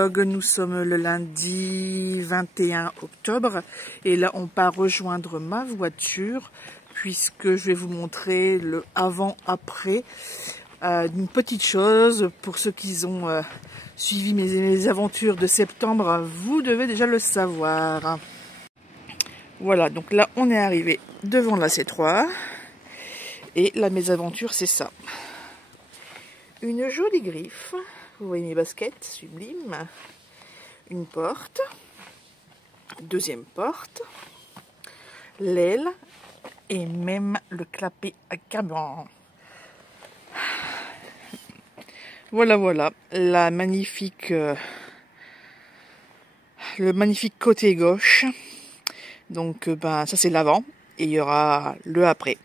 vlog. Nous sommes le lundi 21 octobre et là on part rejoindre ma voiture puisque je vais vous montrer le avant-après d'une petite chose. Pour ceux qui ont suivi mes aventures de septembre, vous devez déjà le savoir. Voilà, donc là on est arrivé devant la C3 et la mésaventure c'est ça. Une jolie griffe. Vous voyez mes baskets, sublime. Une porte. Deuxième porte. L'aile. Et même le clapet à carburant. Voilà, voilà. Le magnifique côté gauche. Donc, ça c'est l'avant. Et il y aura le après.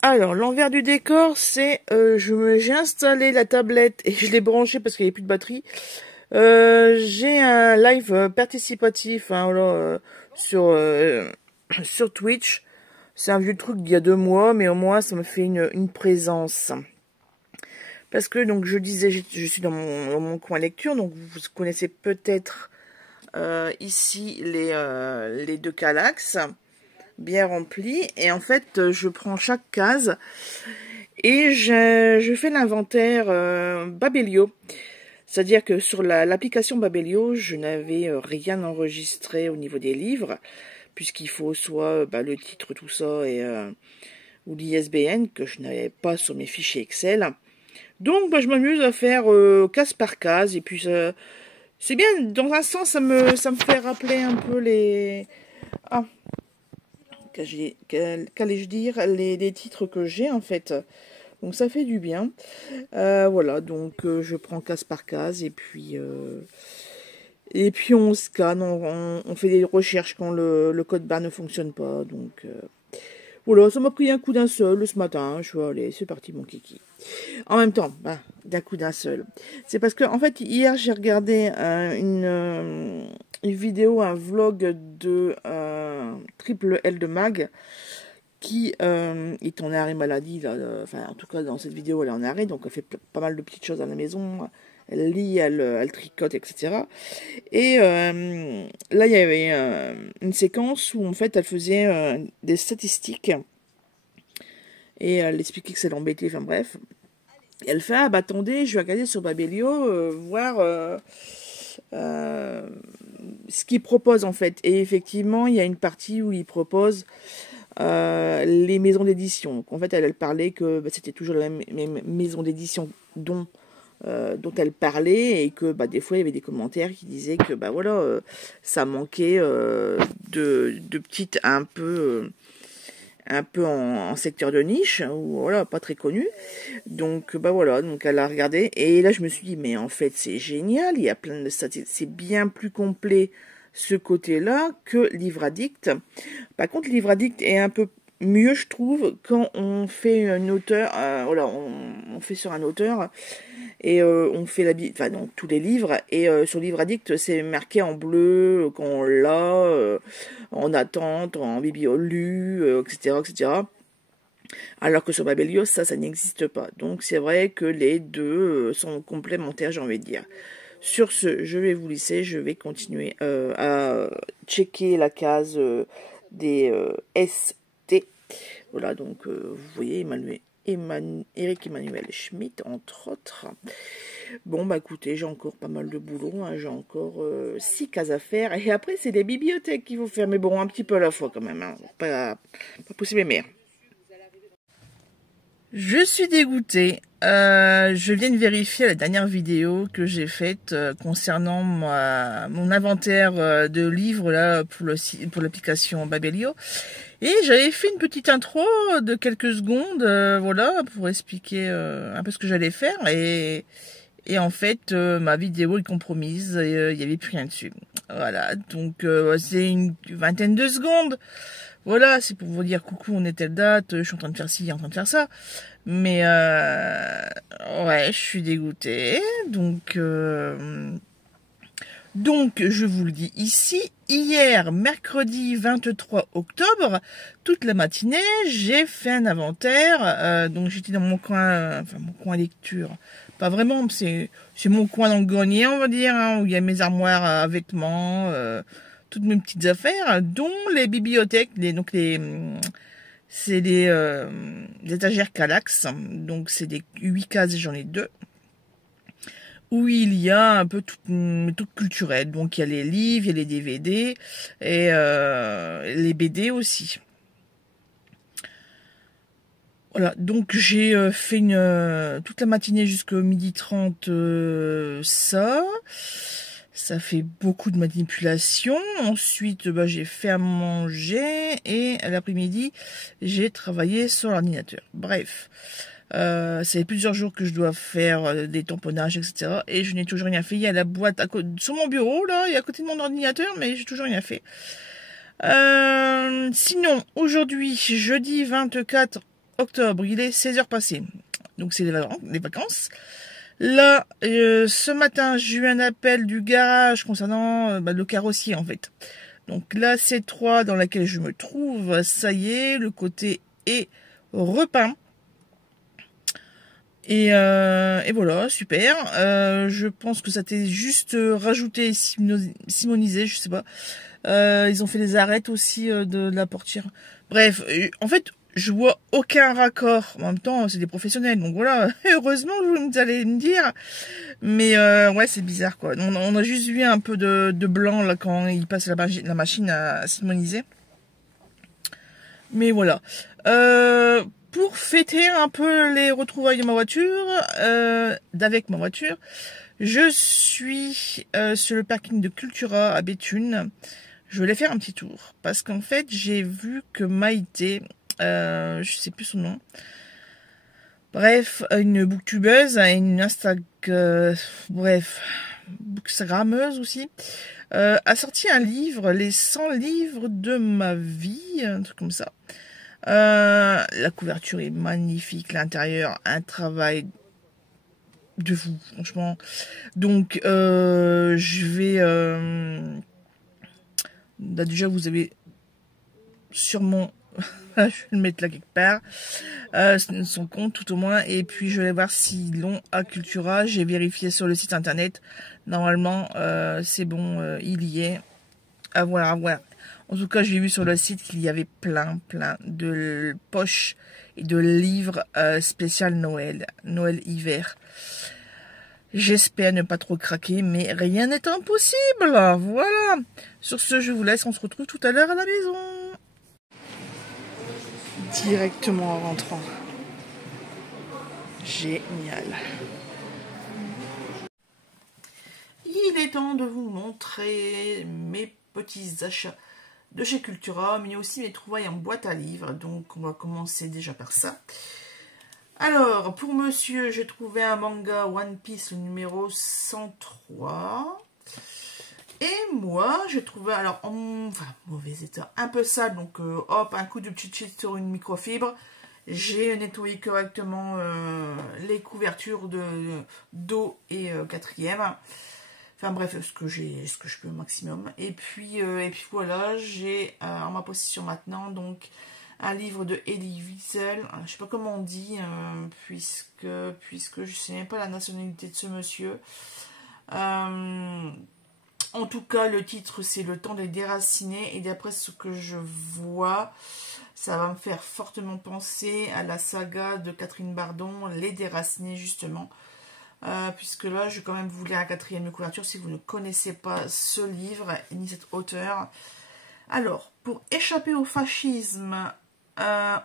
Alors, l'envers du décor, c'est j'ai installé la tablette et je l'ai branchée parce qu'il n'y avait plus de batterie. J'ai un live participatif sur Twitch. C'est un vieux truc d'il y a 2 mois, mais au moins ça me fait une présence. Parce que donc je disais, je suis dans mon coin lecture, donc vous connaissez peut-être ici les 2 Kallax. Bien rempli, et en fait je prends chaque case et je fais l'inventaire Babelio, c'est à dire que sur l'application Babelio je n'avais rien enregistré au niveau des livres puisqu'il faut soit le titre, tout ça, et ou l'ISBN que je n'avais pas sur mes fichiers Excel. Donc je m'amuse à faire case par case, et puis c'est bien, dans un sens ça me fait rappeler un peu les qu'allais-je dire, les titres que j'ai en fait. Donc ça fait du bien. Voilà, donc je prends case par case et puis on scanne, on fait des recherches quand le code barre ne fonctionne pas. Donc voilà, ça m'a pris un coup d'un seul ce matin. Je suis allé, c'est parti mon kiki. En même temps, d'un coup d'un seul. C'est parce que en fait hier j'ai regardé une vidéo, un vlog de Triple L de Mag qui est en arrêt maladie. Là, enfin en tout cas dans cette vidéo elle est en arrêt, donc elle fait pas mal de petites choses à la maison. Elle lit, elle tricote, etc. Et là il y avait une séquence où en fait elle faisait des statistiques. Et elle expliquait que ça l'embêtait, enfin bref. Et elle fait, attendez, je vais regarder sur Babelio, voir ce qu'il propose en fait. Et effectivement, il y a une partie où il propose les maisons d'édition. Donc en fait, elle parlait que c'était toujours la même maison d'édition dont elle parlait, et que des fois il y avait des commentaires qui disaient que voilà, ça manquait de petites un peu en secteur de niche, ou voilà, pas très connu. Donc voilà, donc elle a regardé, et là je me suis dit mais en fait c'est génial, il y a plein de statistiques, c'est bien plus complet ce côté-là que Livre Addict. Par contre Livre Addict est un peu mieux, je trouve, quand on fait un auteur, voilà, on fait sur un auteur, et on fait donc tous les livres, et sur Livre Addict c'est marqué en bleu quand on l'a, en attente, en bibliolu, etc., etc. Alors que sur Babelio ça n'existe pas. Donc c'est vrai que les deux sont complémentaires, j'ai envie de dire. Sur ce, je vais vous laisser, je vais continuer à checker la case des ST. Voilà, donc vous voyez Eric Emmanuel Schmitt, entre autres. Bon, écoutez, j'ai encore pas mal de boulot, hein, j'ai encore 6 cases à faire, et après c'est des bibliothèques qu'il faut faire, mais bon, un petit peu à la fois quand même, hein, pas pousser mes mères. Je suis dégoûtée. Je viens de vérifier la dernière vidéo que j'ai faite concernant mon inventaire de livres là pour l'application Babelio. Et j'avais fait une petite intro de quelques secondes, voilà, pour expliquer un peu ce que j'allais faire. Et en fait, ma vidéo est compromise, il n'y avait plus rien dessus. Voilà, donc c'est une vingtaine de secondes. Voilà, c'est pour vous dire coucou, on est telle date, je suis en train de faire ci, en train de faire ça. Mais ouais, je suis dégoûtée. Donc je vous le dis ici, hier, mercredi 23 octobre, toute la matinée, j'ai fait un inventaire. Donc j'étais dans mon coin lecture, Pas vraiment, c'est mon coin dans le grenier, on va dire, hein, où il y a mes armoires à vêtements, toutes mes petites affaires, dont les bibliothèques, c'est des étagères Kallax, donc c'est des 8 cases, j'en ai 2, où il y a un peu tout culturel. Donc il y a les livres, il y a les DVD et les BD aussi. Voilà, donc j'ai fait toute la matinée jusqu'au 12h30 ça fait beaucoup de manipulation. Ensuite, j'ai fait à manger et à l'après-midi, j'ai travaillé sur l'ordinateur. Bref, ça fait plusieurs jours que je dois faire des tamponnages, etc. Et je n'ai toujours rien fait. Il y a la boîte sur mon bureau, là, et à côté de mon ordinateur, mais j'ai toujours rien fait. Sinon, aujourd'hui, jeudi 24 octobre, il est 16h passées. Donc c'est les vacances. Là, ce matin, j'ai eu un appel du garage concernant le carrossier, en fait. Donc la C3 dans laquelle je me trouve, ça y est, le côté est repeint. Et voilà, super. Je pense que ça t'est juste rajouté, simonisé, je sais pas. Ils ont fait des arêtes aussi de la portière. Bref, en fait, je vois aucun raccord. En même temps, c'est des professionnels, donc voilà. Heureusement, vous allez me dire. Mais ouais, c'est bizarre, quoi. On a juste vu un peu de blanc là quand il passe la machine à simoniser. Mais voilà. Pour fêter un peu les retrouvailles de ma voiture, d'avec ma voiture, je suis sur le parking de Cultura à Béthune. Je voulais faire un petit tour parce qu'en fait j'ai vu que Maïté, je sais plus son nom, bref, une booktubeuse, une bookstagrammeuse aussi, a sorti un livre, les 100 livres de ma vie, un truc comme ça. La couverture est magnifique, l'intérieur, un de fou, franchement. Donc, je vais... Là, déjà, vous avez sûrement... je vais le mettre là quelque part. Son compte, tout au moins. Et puis, je vais voir s'ils l'ont à Cultura. J'ai vérifié sur le site internet. Normalement, c'est bon, il y est. À voir, à voir. En tout cas, j'ai vu sur le site qu'il y avait plein de poches et de livres spécial Noël-hiver. J'espère ne pas trop craquer, mais rien n'est impossible. Voilà. Sur ce, je vous laisse. On se retrouve tout à l'heure à la maison. Directement en rentrant. Génial. Il est temps de vous montrer mes petits achats de chez Cultura, mais aussi mes trouvailles en boîte à livres. Donc, on va commencer déjà par ça. Alors, pour monsieur, j'ai trouvé un manga One Piece, le numéro 103. Et moi, j'ai trouvé, alors, mauvais état, un peu sale, donc hop, un coup de petit shit sur une microfibre. J'ai nettoyé correctement les couvertures d'eau et quatrième. Enfin bref, ce que je peux au maximum. Et puis voilà, j'ai en ma possession maintenant donc un livre de Elie Wiesel. Je sais pas comment on dit, puisque je sais même pas la nationalité de ce monsieur. En tout cas, le titre c'est Le temps des déracinés. Et d'après ce que je vois, ça va me faire fortement penser à la saga de Catherine Bardon, Les Déracinés justement. Puisque là, je vais quand même vous lire la quatrième couverture si vous ne connaissez pas ce livre ni cet auteur. Alors, pour échapper au fascisme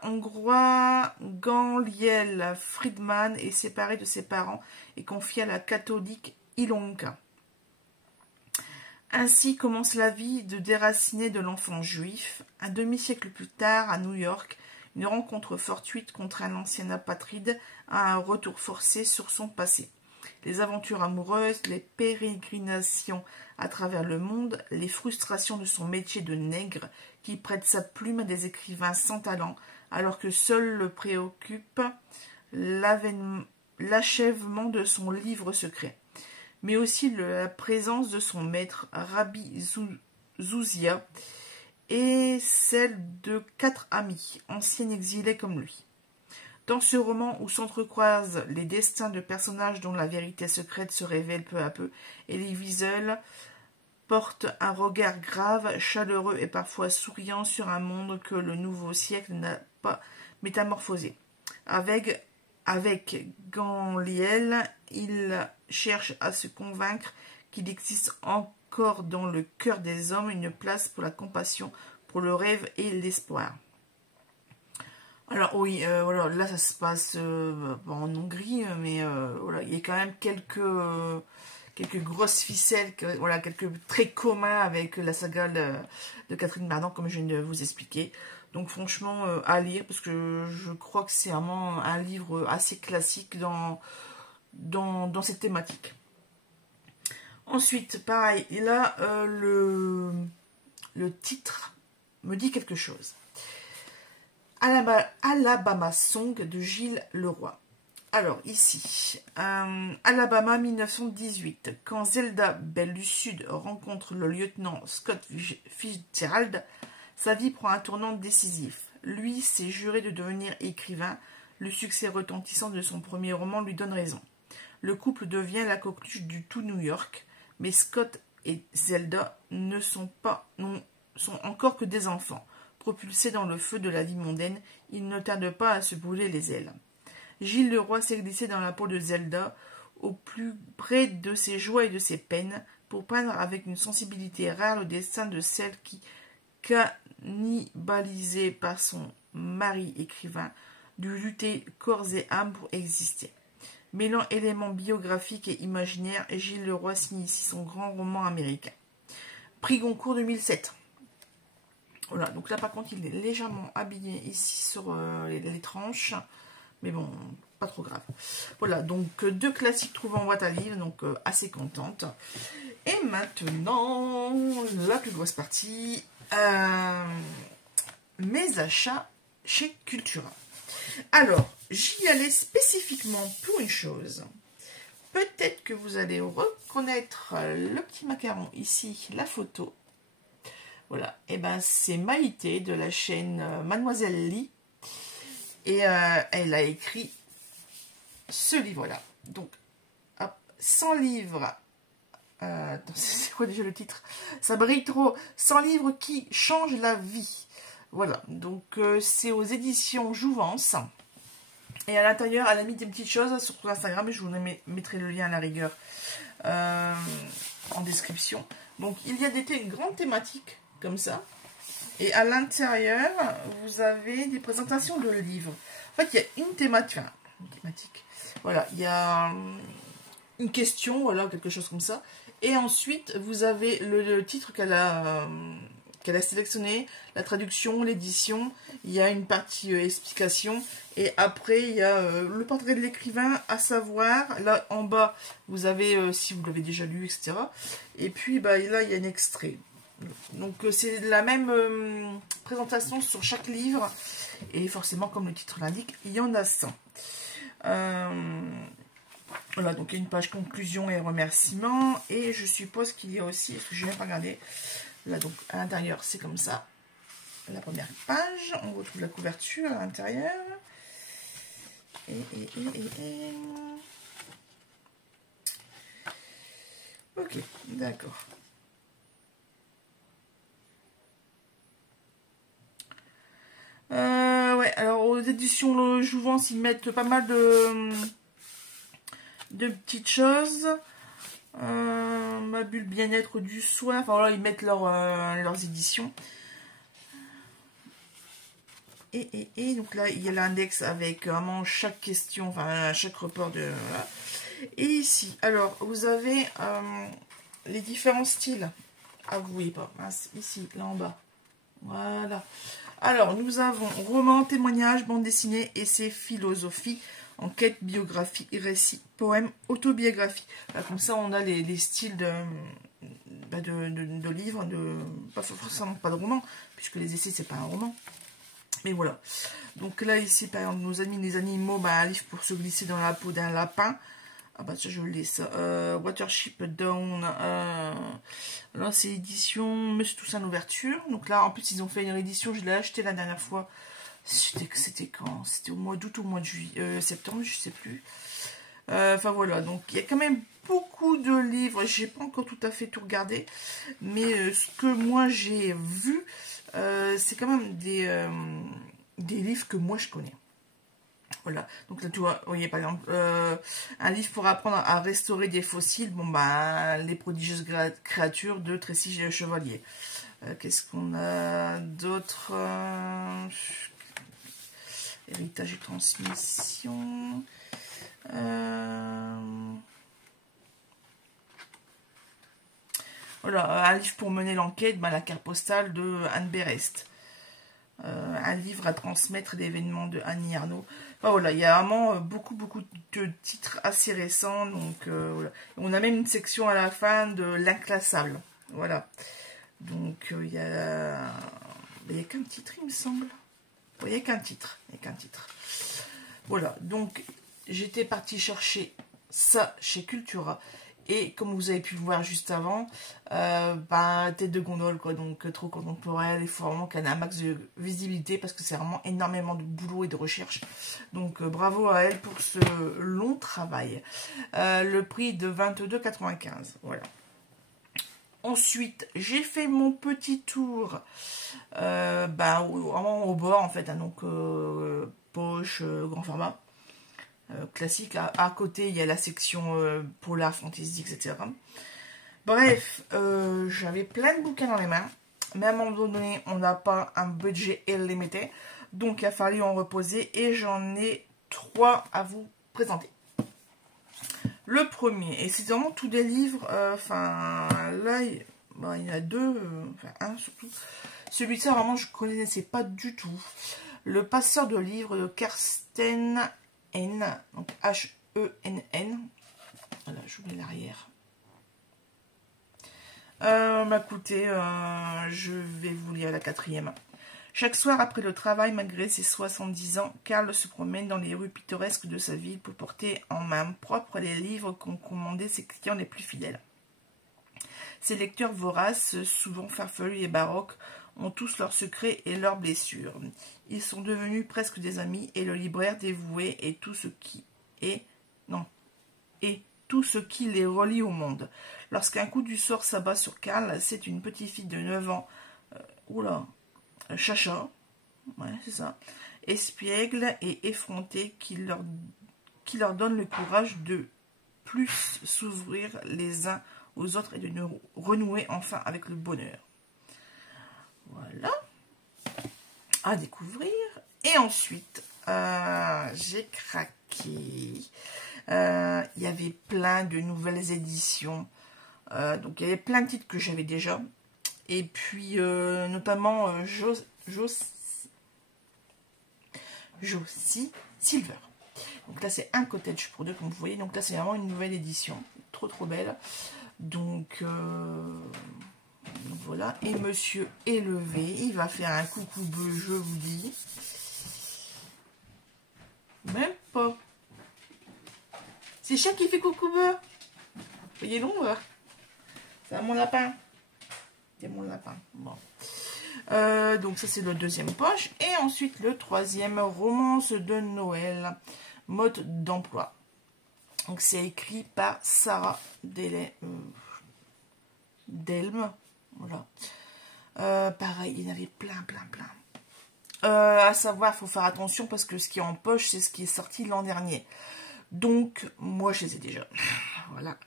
hongrois, Ganliel Friedman est séparé de ses parents et confié à la catholique Ilonka. Ainsi commence la vie de déraciné de l'enfant juif. Un demi-siècle plus tard, à New York, une rencontre fortuite contre un ancien apatride à un retour forcé sur son passé. Les aventures amoureuses, les pérégrinations à travers le monde, les frustrations de son métier de nègre qui prête sa plume à des écrivains sans talent alors que seul le préoccupe l'achèvement de son livre secret. Mais aussi la présence de son maître, Rabbi Zouzia, et celle de 4 amis, anciens exilés comme lui. Dans ce roman où s'entrecroisent les destins de personnages dont la vérité secrète se révèle peu à peu, Elie Wiesel porte un regard grave, chaleureux et parfois souriant sur un monde que le nouveau siècle n'a pas métamorphosé. Avec Gamliel, il cherche à se convaincre qu'il existe encore dans le cœur des hommes une place pour la compassion, pour le rêve et l'espoir. Alors oui, voilà, là ça se passe en Hongrie, mais voilà, il y a quand même quelques grosses ficelles, voilà, quelques traits communs avec la saga de Catherine Mardan, comme je viens de vous expliquer. Donc franchement, à lire, parce que je crois que c'est vraiment un livre assez classique dans cette thématique. Ensuite, pareil, là, le titre me dit quelque chose. Alabama Song de Gilles Leroy. Alors, ici, Alabama 1918, quand Zelda, belle du Sud, rencontre le lieutenant Scott Fitzgerald, sa vie prend un tournant décisif. Lui s'est juré de devenir écrivain. Le succès retentissant de son premier roman lui donne raison. Le couple devient la coqueluche du tout New York, mais Scott et Zelda ne sont encore que des enfants. Propulsés dans le feu de la vie mondaine, ils ne tardent pas à se brûler les ailes. Gilles Leroy s'est glissé dans la peau de Zelda, au plus près de ses joies et de ses peines, pour peindre avec une sensibilité rare le destin de celle qui, cannibalisée par son mari écrivain, dut lutter corps et âme pour exister. Mêlant éléments biographiques et imaginaires, Gilles Leroy signe ici son grand roman américain. Prix Goncourt 2007. Voilà, donc là par contre il est légèrement habillé ici sur les tranches, mais bon, pas trop grave. Voilà, donc deux classiques trouvés en boîte à livres, donc assez contente. Et maintenant, la plus grosse partie, mes achats chez Cultura. Alors, j'y allais spécifiquement pour une chose. Peut-être que vous allez reconnaître le petit macaron ici, la photo. Voilà, et ben c'est Maïté de la chaîne Mademoiselle Lee. Et elle a écrit ce livre-là. Donc, hop, 100 livres. C'est quoi déjà le titre? Ça brille trop. 100 livres qui changent la vie. Voilà, donc c'est aux éditions Jouvence. Et à l'intérieur, elle a mis des petites choses sur Instagram. Et je vous mettrai le lien à la rigueur en description. Donc, il y a des grandes thématiques comme ça. Et à l'intérieur, vous avez des présentations de livres. En fait, il y a une thématique. Voilà, il y a une question, voilà, quelque chose comme ça. Et ensuite, vous avez le titre qu'elle a sélectionné, la traduction, l'édition. Il y a une partie explication. Et après, il y a le portrait de l'écrivain, à savoir, là en bas, vous avez, si vous l'avez déjà lu, etc. Et puis, bah, là, il y a un extrait. Donc c'est la même présentation sur chaque livre. Et forcément, comme le titre l'indique, il y en a 100. Voilà, donc il y a une page conclusion et remerciements. Et je suppose qu'il y a aussi, parce que je n'ai pas regardé, là donc à l'intérieur c'est comme ça. La première page, on retrouve la couverture à l'intérieur. Ok, d'accord. Ouais, alors aux éditions Jouvence, ils mettent pas mal de petites choses. Ma bulle bien-être du soin. Enfin voilà, ils mettent leurs éditions. Et donc là, il y a l'index avec vraiment chaque question, enfin chaque report de... Voilà. Et ici, alors, vous avez les différents styles. Ah, vous voyez pas. Mince, ici, là en bas. Voilà. Alors, nous avons roman, témoignage, bande dessinée, essai, philosophie, enquête, biographie, récit, poème, autobiographie. Là, comme ça, on a les styles de livres, pas forcément pas de roman, puisque les essais, c'est pas un roman. Mais voilà. Donc là, ici, par exemple, nos amis les animaux, bah, un livre pour se glisser dans la peau d'un lapin. Ah bah ça, je l'ai, ça. Watership Down. Là, c'est édition Monsieur Toussaint l'ouverture. Donc là, en plus, ils ont fait une réédition. Je l'ai acheté la dernière fois. C'était quand? C'était au mois d'août, au mois de juillet, septembre, je sais plus. Enfin voilà, donc il y a quand même beaucoup de livres. J'ai pas encore tout à fait tout regardé, mais ce que moi j'ai vu, c'est quand même des livres que moi je connais. Voilà, donc là tu vois, vous voyez par exemple, un livre pour apprendre à restaurer des fossiles, bon bah, les prodigieuses créatures de Tracy Chevalier. Qu'est-ce qu'on a d'autre? Héritage et transmission. Voilà, un livre pour mener l'enquête, bah, la carte postale de Anne Berest. Un livre à transmettre, l'événement de Annie Arnaud. Enfin, voilà, il y a vraiment beaucoup de titres assez récents. Donc voilà. On a même une section à la fin de l'inclassable. Voilà. Donc il y a qu'un titre, il me semble. Il n'y a qu'un titre. Voilà, donc j'étais partie chercher ça chez Cultura. Et comme vous avez pu le voir juste avant, tête de gondole, quoi, donc trop contemporain, il faut vraiment qu'elle ait un max de visibilité parce que c'est vraiment énormément de boulot et de recherche. Donc bravo à elle pour ce long travail. Le prix de 22,95 €, voilà. Ensuite, j'ai fait mon petit tour vraiment au bord, en fait, hein, donc poche, grand format. Classique. À côté, il y a la section polar, fantasy, etc. Bref, j'avais plein de bouquins dans les mains, mais à un moment donné, on n'a pas un budget illimité, donc il a fallu en reposer et j'en ai 3 à vous présenter. Le premier, et c'est vraiment tous des livres, là, il y en a 2, un surtout. Celui-ci, vraiment, je ne connaissais pas du tout. Le passeur de livres de Kirsten N, donc H-E-N-N. Voilà, j'oublie l'arrière. Écoutez, je vais vous lire la 4e. Chaque soir après le travail, malgré ses 70 ans, Karl se promène dans les rues pittoresques de sa ville pour porter en main propre les livres qu'ont commandés ses clients les plus fidèles. Ses lecteurs voraces, souvent farfelus et baroques, ont tous leurs secrets et leurs blessures. Ils sont devenus presque des amis et le libraire dévoué est tout ce qui les relie au monde. Lorsqu'un coup du sort s'abat sur Karl, c'est une petite fille de 9 ans, Chacha, ouais, c'est ça, espiègle et effrontée qui leur donne le courage de plus s'ouvrir les uns aux autres et de renouer enfin avec le bonheur. Voilà, à découvrir. Et ensuite, j'ai craqué. Il y avait plein de nouvelles éditions. Donc, il y avait plein de titres que j'avais déjà. Et puis, notamment, Josie Silver. Donc là, c'est un cottage pour 2, comme vous voyez. Donc là, c'est vraiment une nouvelle édition. Trop belle. Donc voilà. Et Monsieur Élevé, il va faire un coucou bleu, je vous dis. Même pas. C'est chien qui fait coucou bleu. Voyez l'ombre. C'est mon lapin. C'est mon lapin. Bon. Donc ça, c'est le 2e poche. Et ensuite, le 3e, romance de Noël. Mode d'emploi. Donc c'est écrit par Sarah Delme. Voilà. Pareil, il y en avait plein. À savoir, il faut faire attention parce que ce qui est en poche, c'est ce qui est sorti l'an dernier. Donc, moi, je les ai déjà. Voilà.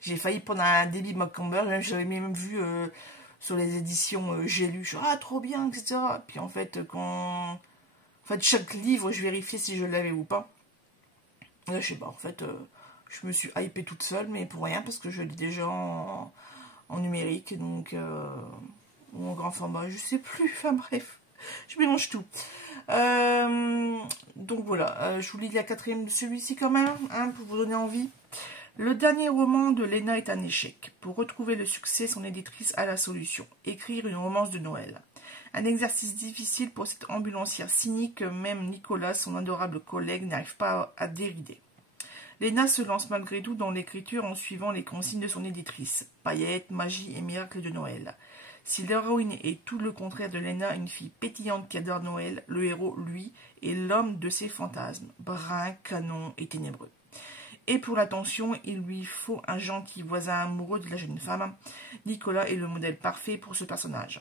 J'ai failli prendre un Debbie Macomber. J'avais même vu sur les éditions J'ai lu. Je suis trop bien, etc. Puis en fait, chaque livre, je vérifiais si je l'avais ou pas. Là, je sais pas. En fait, je me suis hypée toute seule, mais pour rien, parce que je l'ai déjà en numérique. Donc, ou en grand format, je sais plus. Enfin, bref. Je mélange tout. Donc voilà, je vous lis la 4e de celui-ci quand même, hein, pour vous donner envie. Le dernier roman de Léna est un échec. Pour retrouver le succès, son éditrice a la solution. Écrire une romance de Noël. Un exercice difficile pour cette ambulancière cynique, même Nicolas, son adorable collègue, n'arrive pas à dérider. Léna se lance malgré tout dans l'écriture en suivant les consignes de son éditrice. Paillettes, magie et miracles de Noël. Si l'héroïne est tout le contraire de Lena, une fille pétillante qui adore Noël, le héros, lui, est l'homme de ses fantasmes, brun, canon et ténébreux. Et pour l'attention, il lui faut un gentil voisin amoureux de la jeune femme. Nicolas est le modèle parfait pour ce personnage.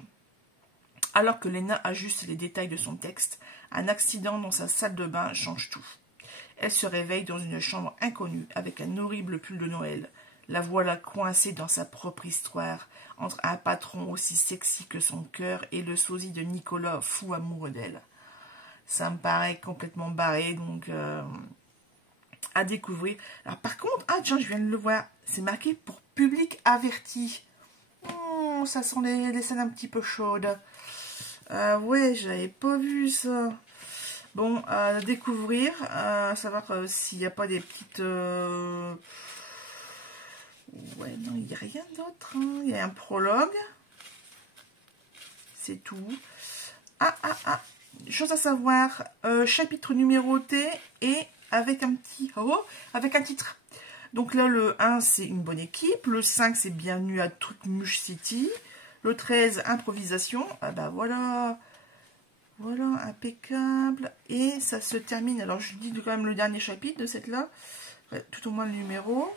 Alors que Lena ajuste les détails de son texte, un accident dans sa salle de bain change tout. Elle se réveille dans une chambre inconnue avec un horrible pull de Noël. La voilà coincée dans sa propre histoire, entre un patron aussi sexy que son cœur et le sosie de Nicolas, fou amoureux d'elle. Ça me paraît complètement barré, donc à découvrir. Alors par contre, ah tiens, je viens de le voir, c'est marqué pour public averti. Ça sent les scènes un petit peu chaudes. Ouais, j'avais pas vu ça. Bon, à découvrir, savoir s'il n'y a pas des petites... Ouais, non, il n'y a rien d'autre. Hein. Il y a un prologue. C'est tout. Chose à savoir, chapitre numéroté et avec un petit... Oh, avec un titre. Donc là, le 1, c'est une bonne équipe. Le 5, c'est bienvenue à Trucmuche City. Le 13, improvisation. Ah bah voilà... Voilà, impeccable. Et ça se termine. Alors, je dis quand même le dernier chapitre de cette là. Tout au moins le numéro.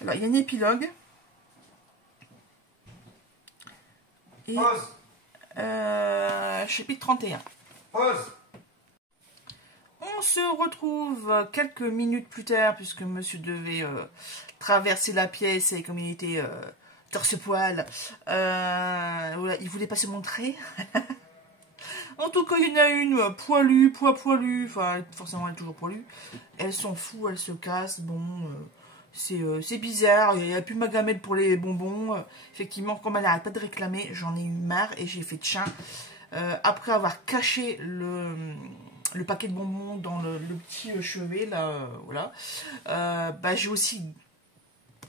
Alors, il y a un épilogue. Et, pause. Chapitre 31. Pause. On se retrouve quelques minutes plus tard, puisque monsieur devait traverser la pièce et comme il était... torse-poil, voilà, il voulait pas se montrer. En tout cas, il y en a une poilue, poilue, enfin, forcément, elle est toujours poilue. Elle s'en fout, elle se casse, bon, c'est bizarre, il n'y a plus ma gamelle pour les bonbons. Effectivement, comme elle n'arrête pas de réclamer, j'en ai eu marre et j'ai fait de chien. Après avoir caché le paquet de bonbons dans le petit chevet, là, voilà, bah, j'ai aussi...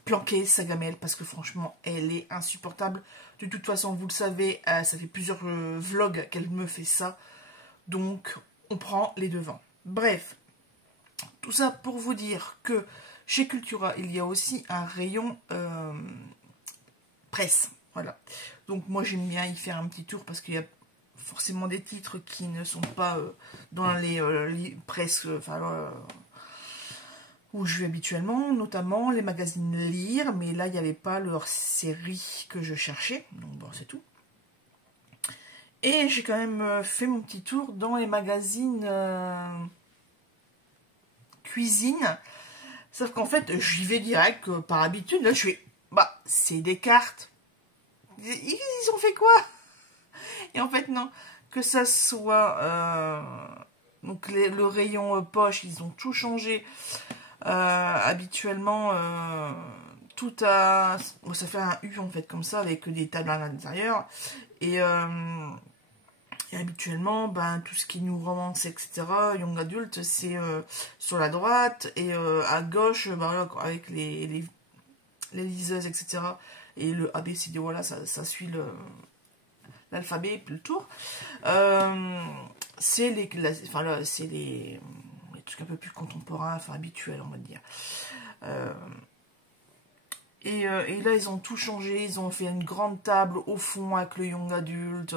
planquer sa gamelle parce que franchement elle est insupportable. De toute façon vous le savez, ça fait plusieurs vlogs qu'elle me fait ça, donc on prend les devants. Bref, tout ça pour vous dire que chez Cultura il y a aussi un rayon presse, voilà. Donc moi j'aime bien y faire un petit tour parce qu'il y a forcément des titres qui ne sont pas dans les presses, enfin où je vais habituellement, notamment les magazines Lire, mais là, il n'y avait pas leur série que je cherchais, donc bon, c'est tout. Et j'ai quand même fait mon petit tour dans les magazines cuisine, sauf qu'en fait, j'y vais direct, par habitude, là, je fais, bah, c'est des cartes. Ils ont fait quoi? Et en fait, non, que ça soit, donc le rayon poche, ils ont tout changé. Habituellement tout a... Bon, ça fait un U en fait comme ça avec des tables à l'intérieur et habituellement ben, tout ce qui nous romance etc, young adulte c'est sur la droite et à gauche ben, voilà, avec les liseuses etc et le ABCD voilà ça suit l'alphabet puis le tour. C'est les trucs un peu plus contemporains, enfin habituels on va dire. Et là ils ont tout changé, ils ont fait une grande table au fond avec le young adulte,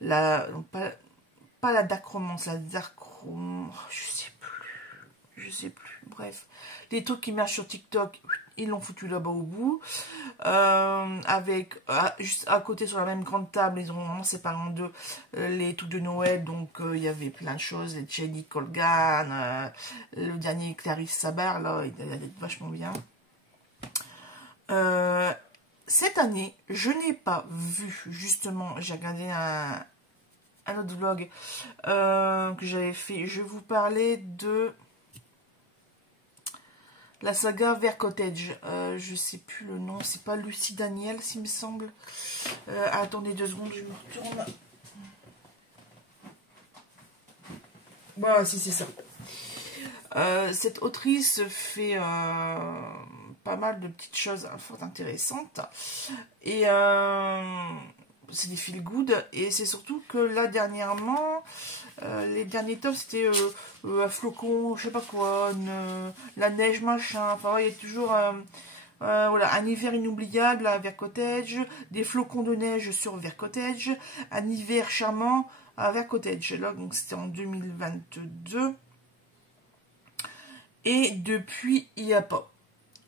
pas la dark romance, la dark romance, je sais plus, bref. Les trucs qui marchent sur TikTok, ils l'ont foutu là-bas au bout. Avec juste à côté sur la même grande table, ils ont vraiment séparé en deux les trucs de Noël. Donc il y avait plein de choses, les Jenny Colgan, le dernier Clarisse Sabar, là, il a été vachement bien. Cette année, je n'ai pas vu, justement, j'ai regardé un autre vlog que j'avais fait. Je vous parlais de la saga Vert Cottage, je sais plus le nom, c'est pas Lucie Daniel, s'il me semble. Attendez 2 secondes, je me retourne. Voilà, si c'est ça. Cette autrice fait pas mal de petites choses fort intéressantes. Et c'est des feel good. Et c'est surtout que là, dernièrement, les derniers tops, c'était un flocon, je sais pas quoi, la neige, machin. Enfin, ouais, il y a toujours voilà, un hiver inoubliable à Vert Cottage, des flocons de neige sur Vert Cottage, un hiver charmant à Vert Cottage. Là, donc c'était en 2022. Et depuis, il n'y a pas.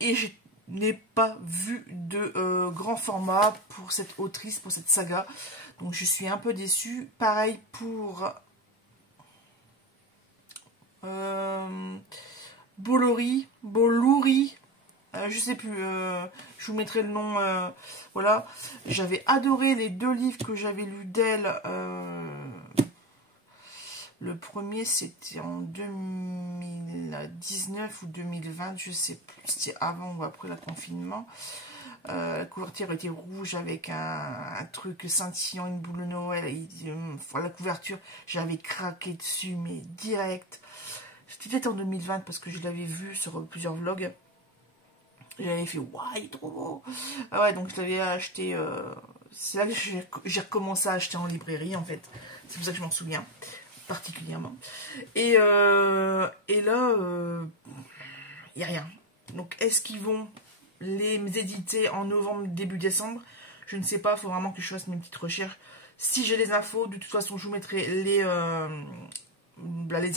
Et je n'ai pas vu de grand format pour cette autrice, pour cette saga. Donc je suis un peu déçue. Pareil pour Bolori, je sais plus, je vous mettrai le nom, voilà. J'avais adoré les 2 livres que j'avais lus d'elle. Le premier, c'était en 2019 ou 2020, je sais plus, c'était avant ou après le confinement. La couverture était rouge avec un truc scintillant, une boule de Noël. La couverture, j'avais craqué dessus, mais direct. C'était peut-être en 2020 parce que je l'avais vu sur plusieurs vlogs. J'avais fait, waouh, il est trop beau. Ah ouais, donc je l'avais acheté. C'est là que j'ai recommencé à acheter en librairie, en fait. C'est pour ça que je m'en souviens particulièrement. Et là, il n'y a rien. Donc, est-ce qu'ils vont les éditer en novembre, début décembre? Je ne sais pas, il faut vraiment que je fasse mes petites recherches. Si j'ai les infos, de toute façon, je vous mettrai les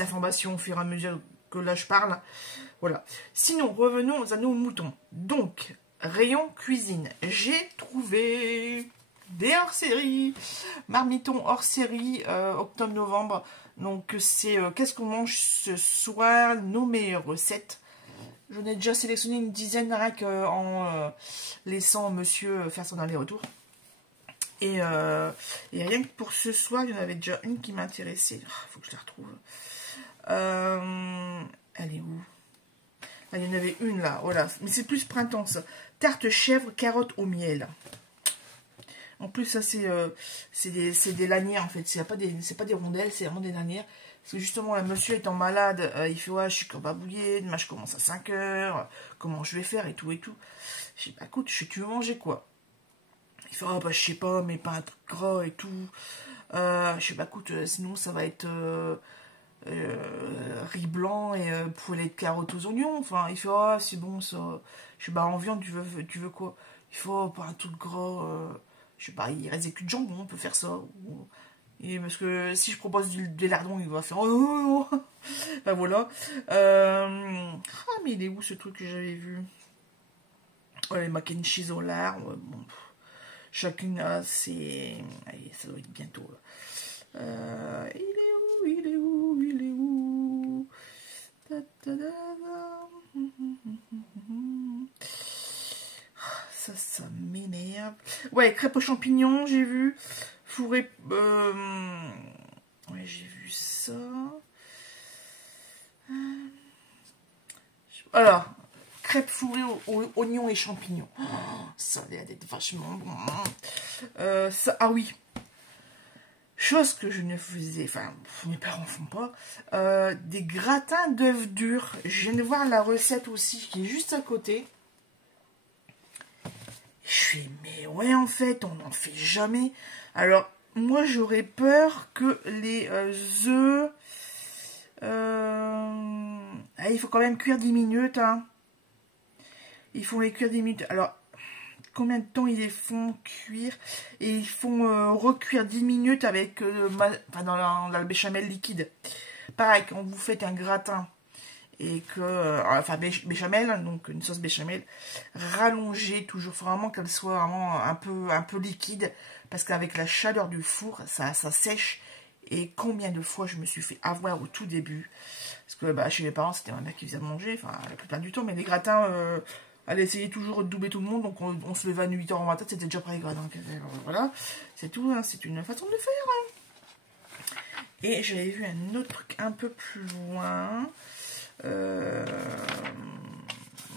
informations au fur et à mesure que là je parle. Voilà. Sinon, revenons à nos moutons. Donc, rayon cuisine. J'ai trouvé des hors-série. Marmiton hors-série, octobre-novembre. Donc, c'est qu'est-ce qu'on mange ce soir, nos meilleures recettes. J'en ai déjà sélectionné une dizaine en laissant monsieur faire son aller-retour. Et rien que pour ce soir, il y en avait déjà une qui m'intéressait. Il faut que je la retrouve. Elle est où? Ah, il y en avait une là, voilà. Mais c'est plus printemps ça. Tarte chèvre, carotte au miel. En plus, ça c'est des lanières en fait. C'est pas des rondelles, c'est vraiment des lanières. Parce que justement, là, monsieur étant malade, il fait ouais, je suis comme babouillé, demain je commence à 5 heures. Comment je vais faire et tout et tout. Je dis bah écoute, tu veux manger quoi? Il fait oh, bah je sais pas, mais pas un truc gras et tout. Je sais bah écoute, sinon ça va être riz blanc et poulet de carottes aux oignons. Enfin, il fait ah c'est bon ça. Je sais bah en viande tu veux quoi? Il faut oh, pas un truc gras. Je sais pas, il reste des culs de jambon, on peut faire ça. Et parce que si je propose des lardons, il va faire oh, oh. Ben voilà. Ah mais il est où ce truc que j'avais vu? Oh, les mac and cheese au lard. Ouais, bon. Chacune a ses. Allez, ça doit être bientôt. Il est où? Il est où? Il est où? Ta, ta, ta, ta. Ça m'énerve. Ouais, crêpes aux champignons, j'ai vu. Fourré. Ouais, j'ai vu ça. Alors, crêpes fourrées aux oignons et champignons. Oh, ça a l'air d'être vachement bon. Ça, ah oui. Chose que je ne faisais, enfin, mes parents font pas. Des gratins d'œufs durs. Je viens de voir la recette aussi qui est juste à côté. Je suis, mais ouais, en fait, on n'en fait jamais. Alors, moi, j'aurais peur que les œufs... il faut quand même cuire 10 minutes. Hein. Il faut les cuire 10 minutes. Alors, combien de temps ils les font cuire? Et ils font recuire 10 minutes avec dans la béchamel liquide. Pareil, quand vous faites un gratin et que... enfin, béchamel, donc une sauce béchamel, rallongée toujours. Il faut vraiment qu'elle soit vraiment un peu liquide. Parce qu'avec la chaleur du four, ça sèche. Et combien de fois je me suis fait avoir au tout début. Parce que bah, chez mes parents, c'était ma mère qui faisait manger. Enfin, la plupart du temps. Mais les gratins, elle essayait toujours de doubler tout le monde. Donc on se levait à 8 h en matin. C'était déjà prêt les gratins. Voilà, c'est tout. Hein, c'est une façon de faire. Hein. Et j'avais vu un autre truc un peu plus loin.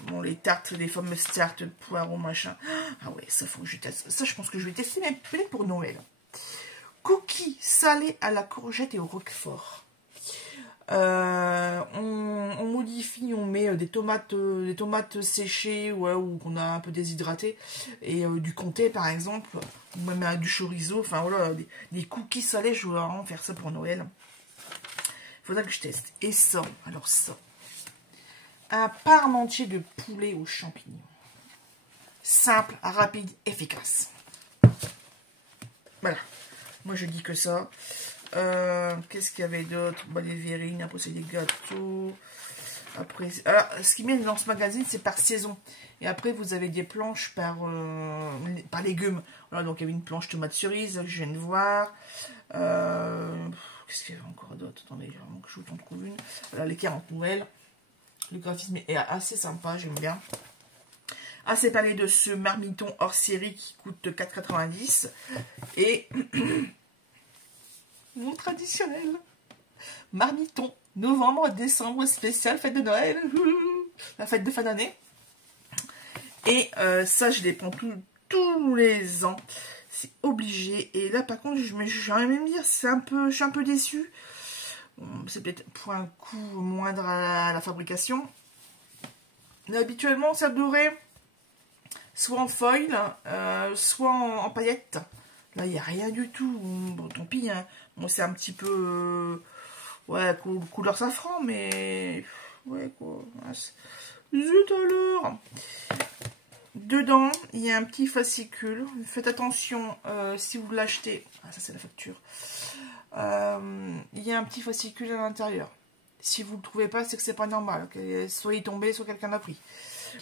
Bon, les tartes, les fameuses tartes, poireaux, machin. Ah ouais, ça faut que je teste. Ça, je pense que je vais tester, mais peut-être pour Noël. Cookies salés à la courgette et au roquefort. On modifie, on met des tomates séchées, ouais, ou qu'on a un peu déshydratées, et du comté par exemple, ou même du chorizo, enfin voilà, des cookies salés. Je voulais vraiment faire ça pour Noël. Il faudra que je teste. Et ça, alors ça, un parmentier de poulet aux champignons. Simple, rapide, efficace. Voilà. Moi, je dis que ça. Qu'est-ce qu'il y avait d'autre? Bah, les verrines, après, c'est des gâteaux. Après, alors, ce qui est bien dans ce magazine, c'est par saison. Et après, vous avez des planches par légumes. Voilà, donc il y avait une planche tomate cerise, que je viens de voir. Qu'est-ce qu'il y avait encore d'autre? Attendez, vraiment que je vous en trouve une. Voilà, les carottes Noël. Le graphisme est assez sympa, j'aime bien. Assez parlé de ce marmiton hors série qui coûte 4,90 €. Et mon traditionnel marmiton novembre, décembre, spécial fête de Noël. La fête de fin d'année. Et ça, je les prends tous les ans. C'est obligé. Et là, par contre, j'aimerais même dire, je suis un peu déçue. C'est peut-être pour un coût moindre à la fabrication. Mais habituellement, ça devrait soit en foil, soit en paillettes. Là, il n'y a rien du tout. Bon, tant pis. Hein. Moi, c'est un petit peu... ouais, couleur safran, mais... ouais, quoi. Zut alors. Dedans, il y a un petit fascicule. Faites attention si vous l'achetez. Ah, ça, c'est la facture. Il y a un petit fascicule à l'intérieur. Si vous ne le trouvez pas, c'est que c'est pas normal. Soit il est tombé, soit quelqu'un l'a pris.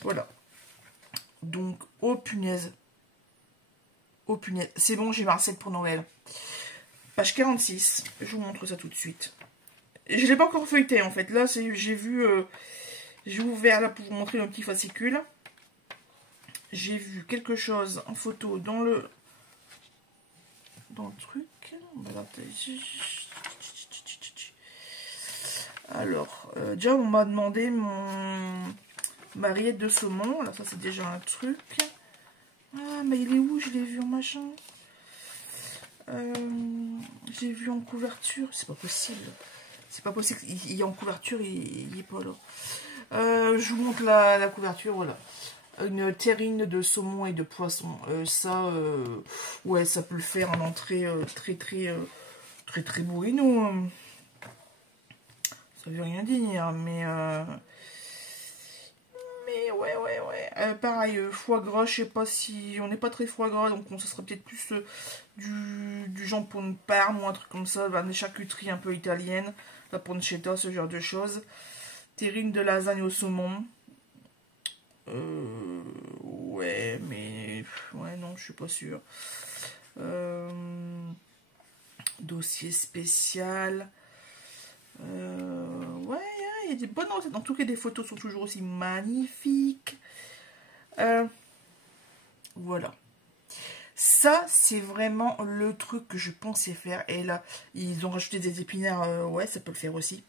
Voilà. Donc, oh punaise. Oh punaise. C'est bon, j'ai ma recette pour Noël. Page 46. Je vous montre ça tout de suite. Je ne l'ai pas encore feuilleté en fait. Là, j'ai vu... j'ai ouvert là pour vous montrer le petit fascicule. J'ai vu quelque chose en photo dans le truc. Alors, déjà on m'a demandé ma rillette de saumon. Alors ça c'est déjà un truc. Ah mais il est où? Je l'ai vu en machin. J'ai vu en couverture. C'est pas possible. C'est pas possible. Il est en couverture, il est pas là. Je vous montre la couverture, voilà. Une terrine de saumon et de poisson. Ça, ouais, ça peut le faire en entrée très bourrinou. Ça veut rien dire, mais ouais. Pareil, foie gras, je sais pas si... on n'est pas très foie gras, donc ça serait peut-être plus du jambon de Parme ou un truc comme ça, des charcuteries un peu italiennes, la pancetta, ce genre de choses. Terrine de lasagne au saumon. Ouais, mais... ouais, non, je suis pas sûre. Dossier spécial. Ouais, il y a des bonnes recettes. En tout cas, les photos sont toujours aussi magnifiques. Voilà. Ça, c'est vraiment le truc que je pensais faire. Et là, ils ont rajouté des épinards. Ouais, ça peut le faire aussi.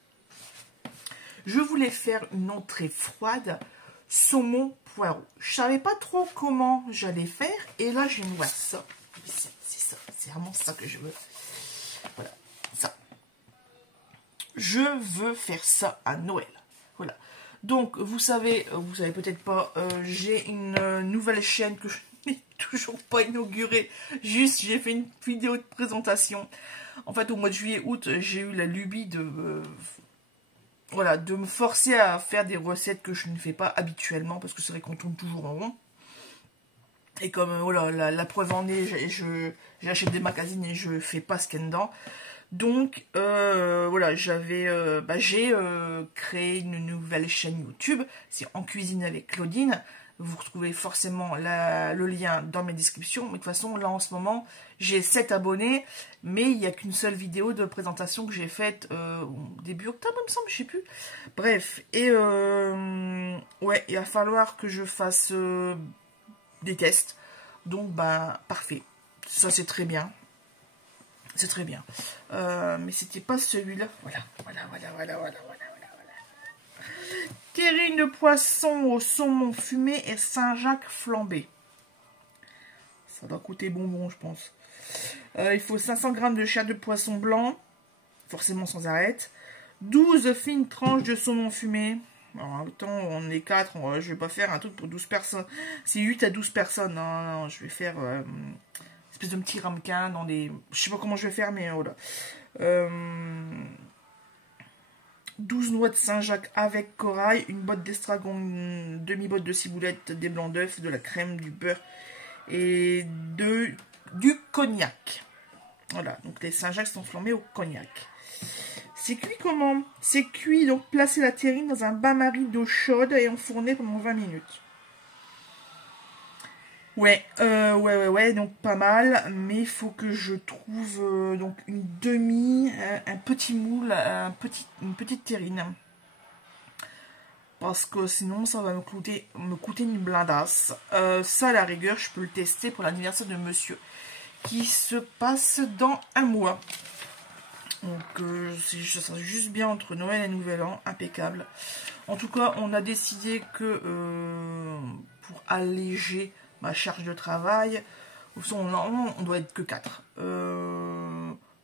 Je voulais faire une entrée froide, saumon poireau. Je savais pas trop comment j'allais faire. Et là, je vois ça. C'est ça. C'est vraiment ça que je veux. Voilà. Ça. Je veux faire ça à Noël. Voilà. Donc, vous savez peut-être pas, j'ai une nouvelle chaîne que je n'ai toujours pas inaugurée. Juste, j'ai fait une vidéo de présentation. En fait, au mois de juillet-août, j'ai eu la lubie de... voilà, de me forcer à faire des recettes que je ne fais pas habituellement, parce que c'est vrai qu'on tourne toujours en rond. Et comme, voilà, la preuve en est, j'achète des magazines et je fais pas ce qu'il y a dedans. Donc, voilà, j'ai créé une nouvelle chaîne YouTube, c'est En Cuisine avec Claudine. Vous retrouvez forcément le lien dans mes descriptions. Mais de toute façon, là en ce moment, j'ai 7 abonnés, mais il n'y a qu'une seule vidéo de présentation que j'ai faite début octobre, il me semble, je sais plus. Bref, et ouais, il va falloir que je fasse des tests. Donc, bah, parfait. Ça, c'est très bien. C'est très bien. Mais c'était pas celui-là. Voilà. Terrine de poisson au saumon fumé et Saint-Jacques flambé. Ça va coûter bonbon, je pense. Il faut 500 g de chair de poisson blanc, forcément sans arête. 12 fines tranches de saumon fumé. Alors, en même temps, on est 4, je vais pas faire un truc pour 12 personnes. C'est 8 à 12 personnes. Non, non, je vais faire une espèce de petit ramequin dans des... Je sais pas comment je vais faire, mais voilà. 12 noix de Saint-Jacques avec corail, une botte d'estragon, une demi-botte de ciboulette, des blancs d'œufs, de la crème, du beurre et du cognac. Voilà, donc les Saint-Jacques sont flambés au cognac. C'est cuit comment? C'est cuit, donc placer la terrine dans un bain-marie d'eau chaude et enfourner pendant 20 minutes. Ouais, donc pas mal, mais il faut que je trouve donc une un petit moule, une petite terrine. Parce que sinon ça va me coûter une blindasse. Ça à la rigueur, je peux le tester pour l'anniversaire de monsieur, qui se passe dans un mois. Donc ça sera juste bien entre Noël et Nouvel An, impeccable. En tout cas, on a décidé que pour alléger ma charge de travail, normalement on doit être que 4.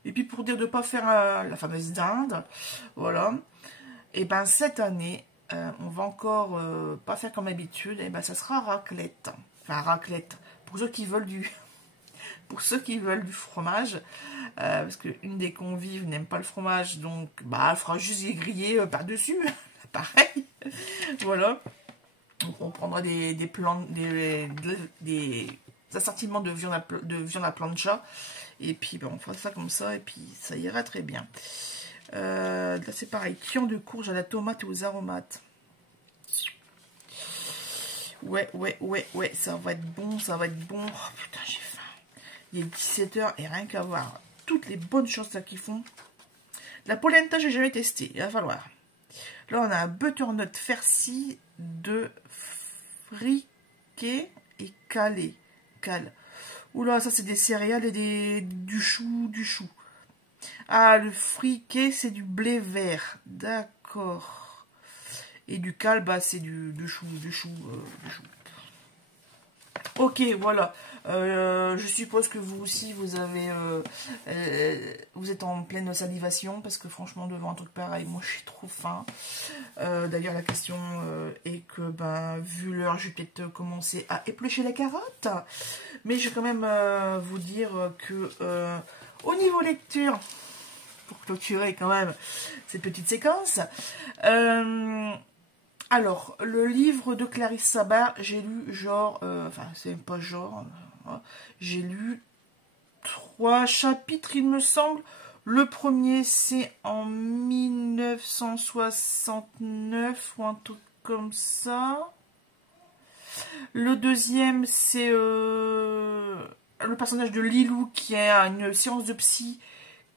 Et puis pour dire de ne pas faire la fameuse dinde, voilà. Et ben cette année, on va encore pas faire comme d'habitude, et ben ça sera raclette. Enfin raclette, pour ceux qui veulent du... Pour ceux qui veulent du fromage, parce qu'une des convives n'aime pas le fromage, donc bah, elle fera juste les griller par-dessus, pareil, voilà. Donc on prendra des assortiments de viande à plancha, et puis ben, on fera ça comme ça, et puis ça ira très bien. Là c'est pareil, cuillon de courge à la tomate et aux aromates. Ouais, ça va être bon, ça va être bon. Oh putain, j'ai faim. Il est 17h et rien qu'à voir toutes les bonnes choses qu'ils font. La polenta, j'ai jamais testé. Il va falloir. Là, on a un butternut farci de friqué et calé. Oula, ça, c'est des céréales et du chou. Ah, le friqué, c'est du blé vert. D'accord. Et du cal, bah, c'est du chou. Ok, voilà. Je suppose que vous aussi, vous êtes en pleine salivation, parce que franchement, devant un truc pareil, moi, je suis trop faim. D'ailleurs, la question est que, ben, vu l'heure, je vais peut-être commencer à éplucher la carotte. Mais je vais quand même vous dire que, au niveau lecture, pour clôturer quand même cette petite séquence, alors, le livre de Clarisse Sabat, j'ai lu genre... enfin, c'est pas genre... j'ai lu 3 chapitres, il me semble. Le premier, c'est en 1969 ou un truc comme ça. Le deuxième, c'est le personnage de Lilou qui a une séance de psy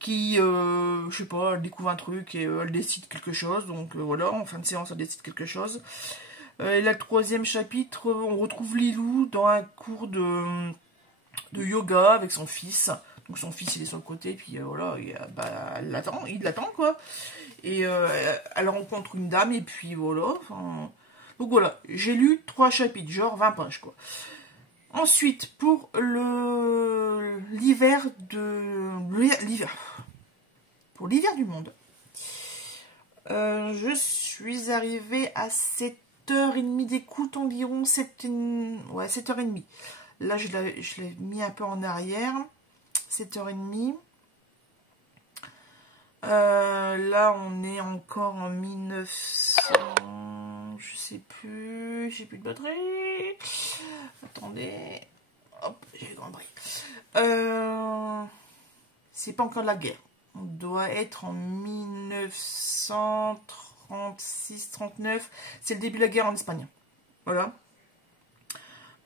qui, je sais pas, elle découvre un truc et elle décide quelque chose. Donc voilà, en fin de séance, elle décide quelque chose. Et là, le troisième chapitre, on retrouve Lilou dans un cours de yoga avec son fils. Donc son fils, il est sur le côté, puis voilà, bah, il l'attend, quoi. Et elle rencontre une dame, et puis voilà. Enfin, donc voilà, j'ai lu 3 chapitres, genre 20 pages, quoi. Ensuite, pour l'hiver pour l'hiver du monde, je suis arrivée à 7h30 d'écoute environ, 7h30. Là, je l'ai mis un peu en arrière, 7h30. Là, on est encore en 1900... Je sais plus, j'ai plus de batterie. Attendez. Hop, j'ai compris. C'est pas encore de la guerre. On doit être en 1936-39. C'est le début de la guerre en Espagne. Voilà.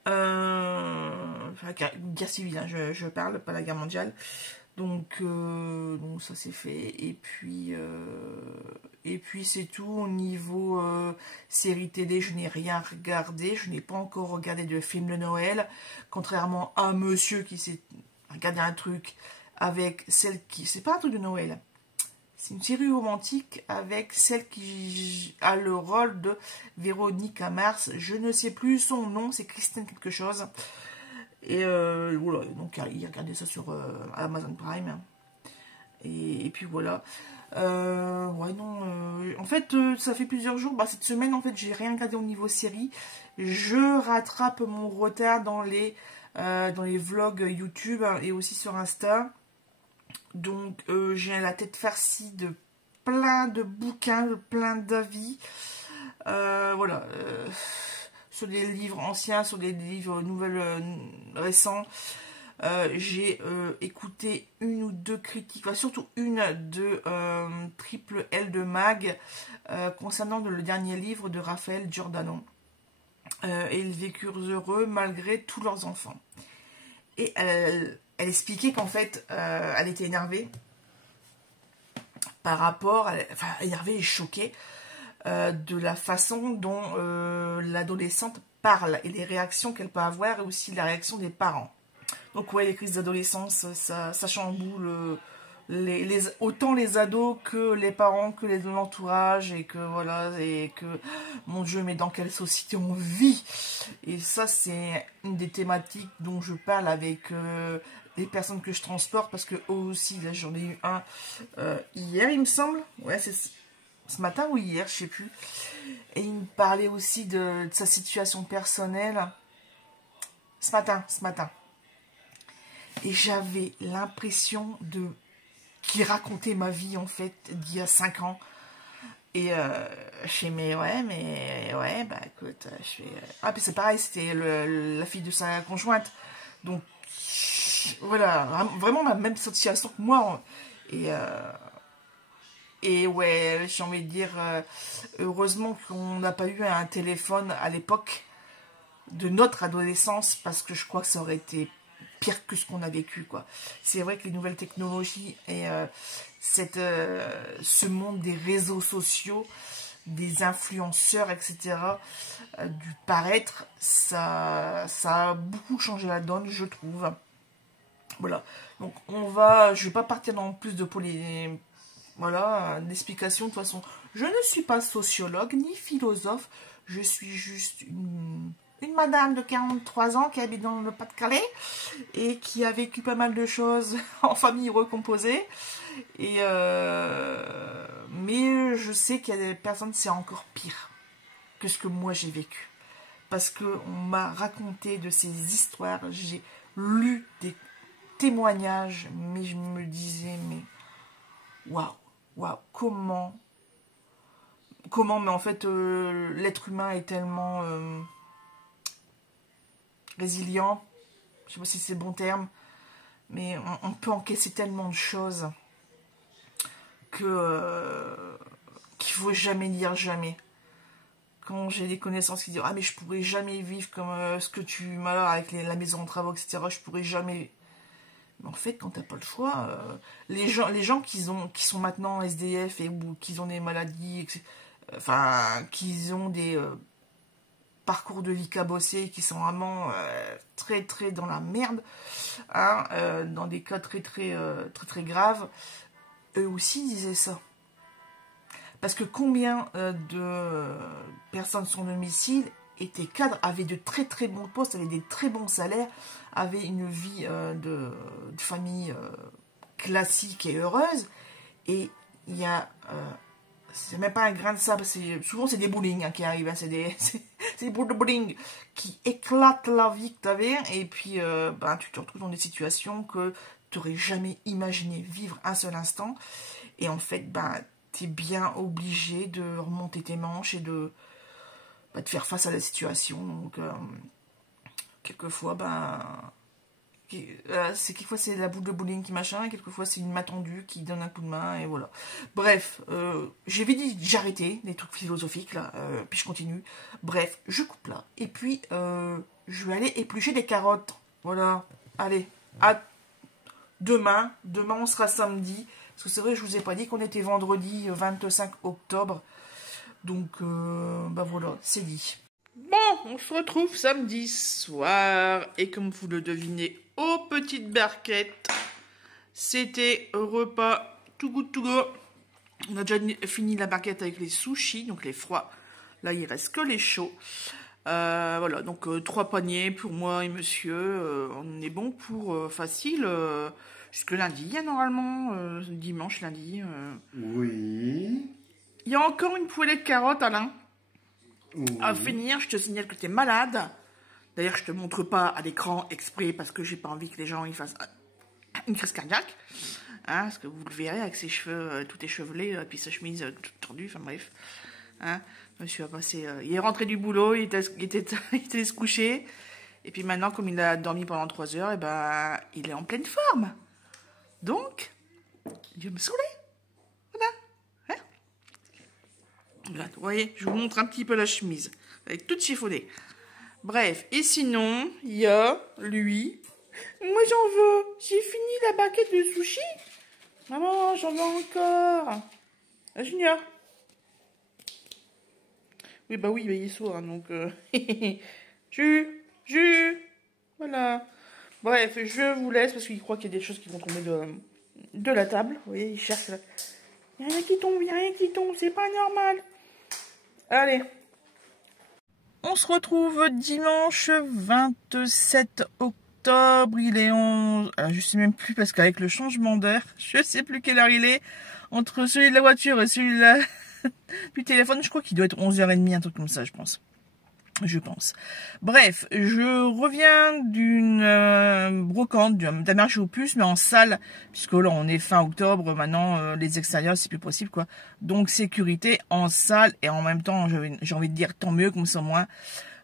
Enfin, guerre civile, hein, je parle, pas la guerre mondiale. Donc ça c'est fait. Et puis c'est tout. Au niveau série télé, je n'ai rien regardé. Je n'ai pas encore regardé de film de Noël. Contrairement à monsieur qui s'est regardé un truc avec celle qui... C'est pas un truc de Noël. C'est une série romantique avec celle qui a le rôle de Véronique Mars. Je ne sais plus son nom, c'est Christine quelque chose. Et voilà, donc il regardait ça sur Amazon Prime. Et puis voilà. Ouais, non. En fait, ça fait plusieurs jours. Bah, cette semaine, en fait, j'ai rien regardé au niveau série. Je rattrape mon retard dans les vlogs YouTube, hein, et aussi sur Insta. Donc, j'ai la tête farcie de plein de bouquins, de plein d'avis. Voilà. Sur des livres anciens, sur des livres nouvelles, récents. J'ai écouté une ou deux critiques, enfin, surtout une de Triple L de Mag, concernant le dernier livre de Raphaël Giordano. Et ils vécurent heureux malgré tous leurs enfants. Et elle expliquait qu'en fait, elle était énervée par rapport, enfin énervée et choquée de la façon dont l'adolescente parle et les réactions qu'elle peut avoir, et aussi la réaction des parents. Donc ouais, les crises d'adolescence, ça chamboule autant les ados que les parents, que l'entourage, et que voilà, et que, mon Dieu, mais dans quelle société on vit? Et ça, c'est une des thématiques dont je parle avec les personnes que je transporte, parce que eux aussi, là, j'en ai eu un hier, il me semble. Ouais, c'est ce matin ou hier, je sais plus. Et il me parlait aussi de sa situation personnelle. Ce matin. Et j'avais l'impression qu'il racontait ma vie, en fait, d'il y a 5 ans. Et je fais, mais ouais, bah écoute, je fais... Ah, puis c'est pareil, c'était la fille de sa conjointe. Donc, voilà, vraiment ma même situation que moi. Et ouais, j'ai envie de dire, heureusement qu'on n'a pas eu un téléphone à l'époque de notre adolescence, parce que je crois que ça aurait été pire que ce qu'on a vécu, quoi. C'est vrai que les nouvelles technologies et ce monde des réseaux sociaux, des influenceurs, etc., du paraître, ça a beaucoup changé la donne, je trouve. Voilà. Donc je vais pas partir dans plus de voilà, d'explications. De toute façon, je ne suis pas sociologue ni philosophe, je suis juste une madame de 43 ans qui habite dans le Pas-de-Calais et qui a vécu pas mal de choses en famille recomposée. Mais je sais qu'il y a des personnes, c'est encore pire que ce que moi j'ai vécu. Parce qu'on m'a raconté de ces histoires, j'ai lu des témoignages, mais je me disais, mais waouh, comment, mais en fait, l'être humain est tellement résilient, je sais pas si c'est le bon terme, mais on peut encaisser tellement de choses qu'il faut jamais dire jamais. Quand j'ai des connaissances qui disent, ah mais je pourrais jamais vivre comme ce que tu m'as là avec la maison en travaux, etc., je pourrais jamais. Mais en fait, quand t'as pas le choix, les gens qui sont maintenant SDF ou qui ont des maladies, etc., enfin, qui ont des parcours de vie cabossés, qui sont vraiment très très dans la merde, hein, dans des cas très très graves, eux aussi disaient ça. Parce que combien de personnes sans domicile étaient cadres, avaient de très très bons postes, avaient des très bons salaires, avaient une vie de famille classique et heureuse, et il y a... c'est même pas un grain de sable, souvent c'est des bowling, hein, qui arrivent, hein, c'est des boules de bowling qui éclatent la vie que tu avais, et puis tu te retrouves dans des situations que tu n'aurais jamais imaginé vivre un seul instant, et en fait, tu es bien obligé de remonter tes manches et de faire face à la situation. Donc, quelquefois, quelquefois c'est la boule de bowling qui machin, quelquefois c'est une main tendue qui donne un coup de main, et voilà. Bref, j'avais dit j'arrêtais les trucs philosophiques là, puis je continue. Bref, je coupe là, et puis je vais aller éplucher des carottes. Voilà, allez, à demain. Demain on sera samedi, parce que c'est vrai, je vous ai pas dit qu'on était vendredi 25 octobre. Donc, voilà, c'est dit. Bon, on se retrouve samedi soir, et comme vous le devinez, aux petites barquettes, c'était repas to good to go. On a déjà fini la barquette avec les sushis, donc les froids. Là, il reste que les chauds. Voilà, donc 3 paniers pour moi et monsieur. On est bon pour facile. jusque lundi, hein, normalement, dimanche, lundi. Oui. Il y a encore une poêlée de carottes, Alain. Oui. À finir, je te signale que tu es malade. D'ailleurs, je te montre pas à l'écran exprès parce que j'ai pas envie que les gens ils fassent une crise cardiaque. Hein, parce que vous le verrez avec ses cheveux tout échevelés, puis sa chemise toute tordue, enfin bref. Hein, monsieur a passé, il est rentré du boulot, il était se coucher. Et puis maintenant, comme il a dormi pendant 3 heures, et ben, il est en pleine forme. Donc, il va me saouler. Voilà. Hein, voilà, vous voyez, je vous montre un petit peu la chemise. Elle est toute chiffonnée. Bref, et sinon, il y a lui. Moi, j'en veux. J'ai fini la baguette de sushi. Maman, j'en veux encore. Ah, Junior. Oui, bah oui, il est sourd, hein, donc... Jus. Voilà. Bref, je vous laisse parce qu'il croit qu'il y a des choses qui vont tomber de la table. Vous voyez, il cherche. Il n'y a rien qui tombe, c'est pas normal. Allez. On se retrouve dimanche 27 octobre, il est 11... Alors, je sais même plus parce qu'avec le changement d'heure, je sais plus quelle heure il est. Entre celui de la voiture et celui du téléphone, je crois qu'il doit être 11h30, un truc comme ça, je pense. Bref, je reviens d'une brocante, d'un marché aux puces, mais en salle, puisque là on est fin octobre, maintenant les extérieurs c'est plus possible quoi. Donc sécurité en salle et en même temps j'ai envie de dire tant mieux, comme ça au moins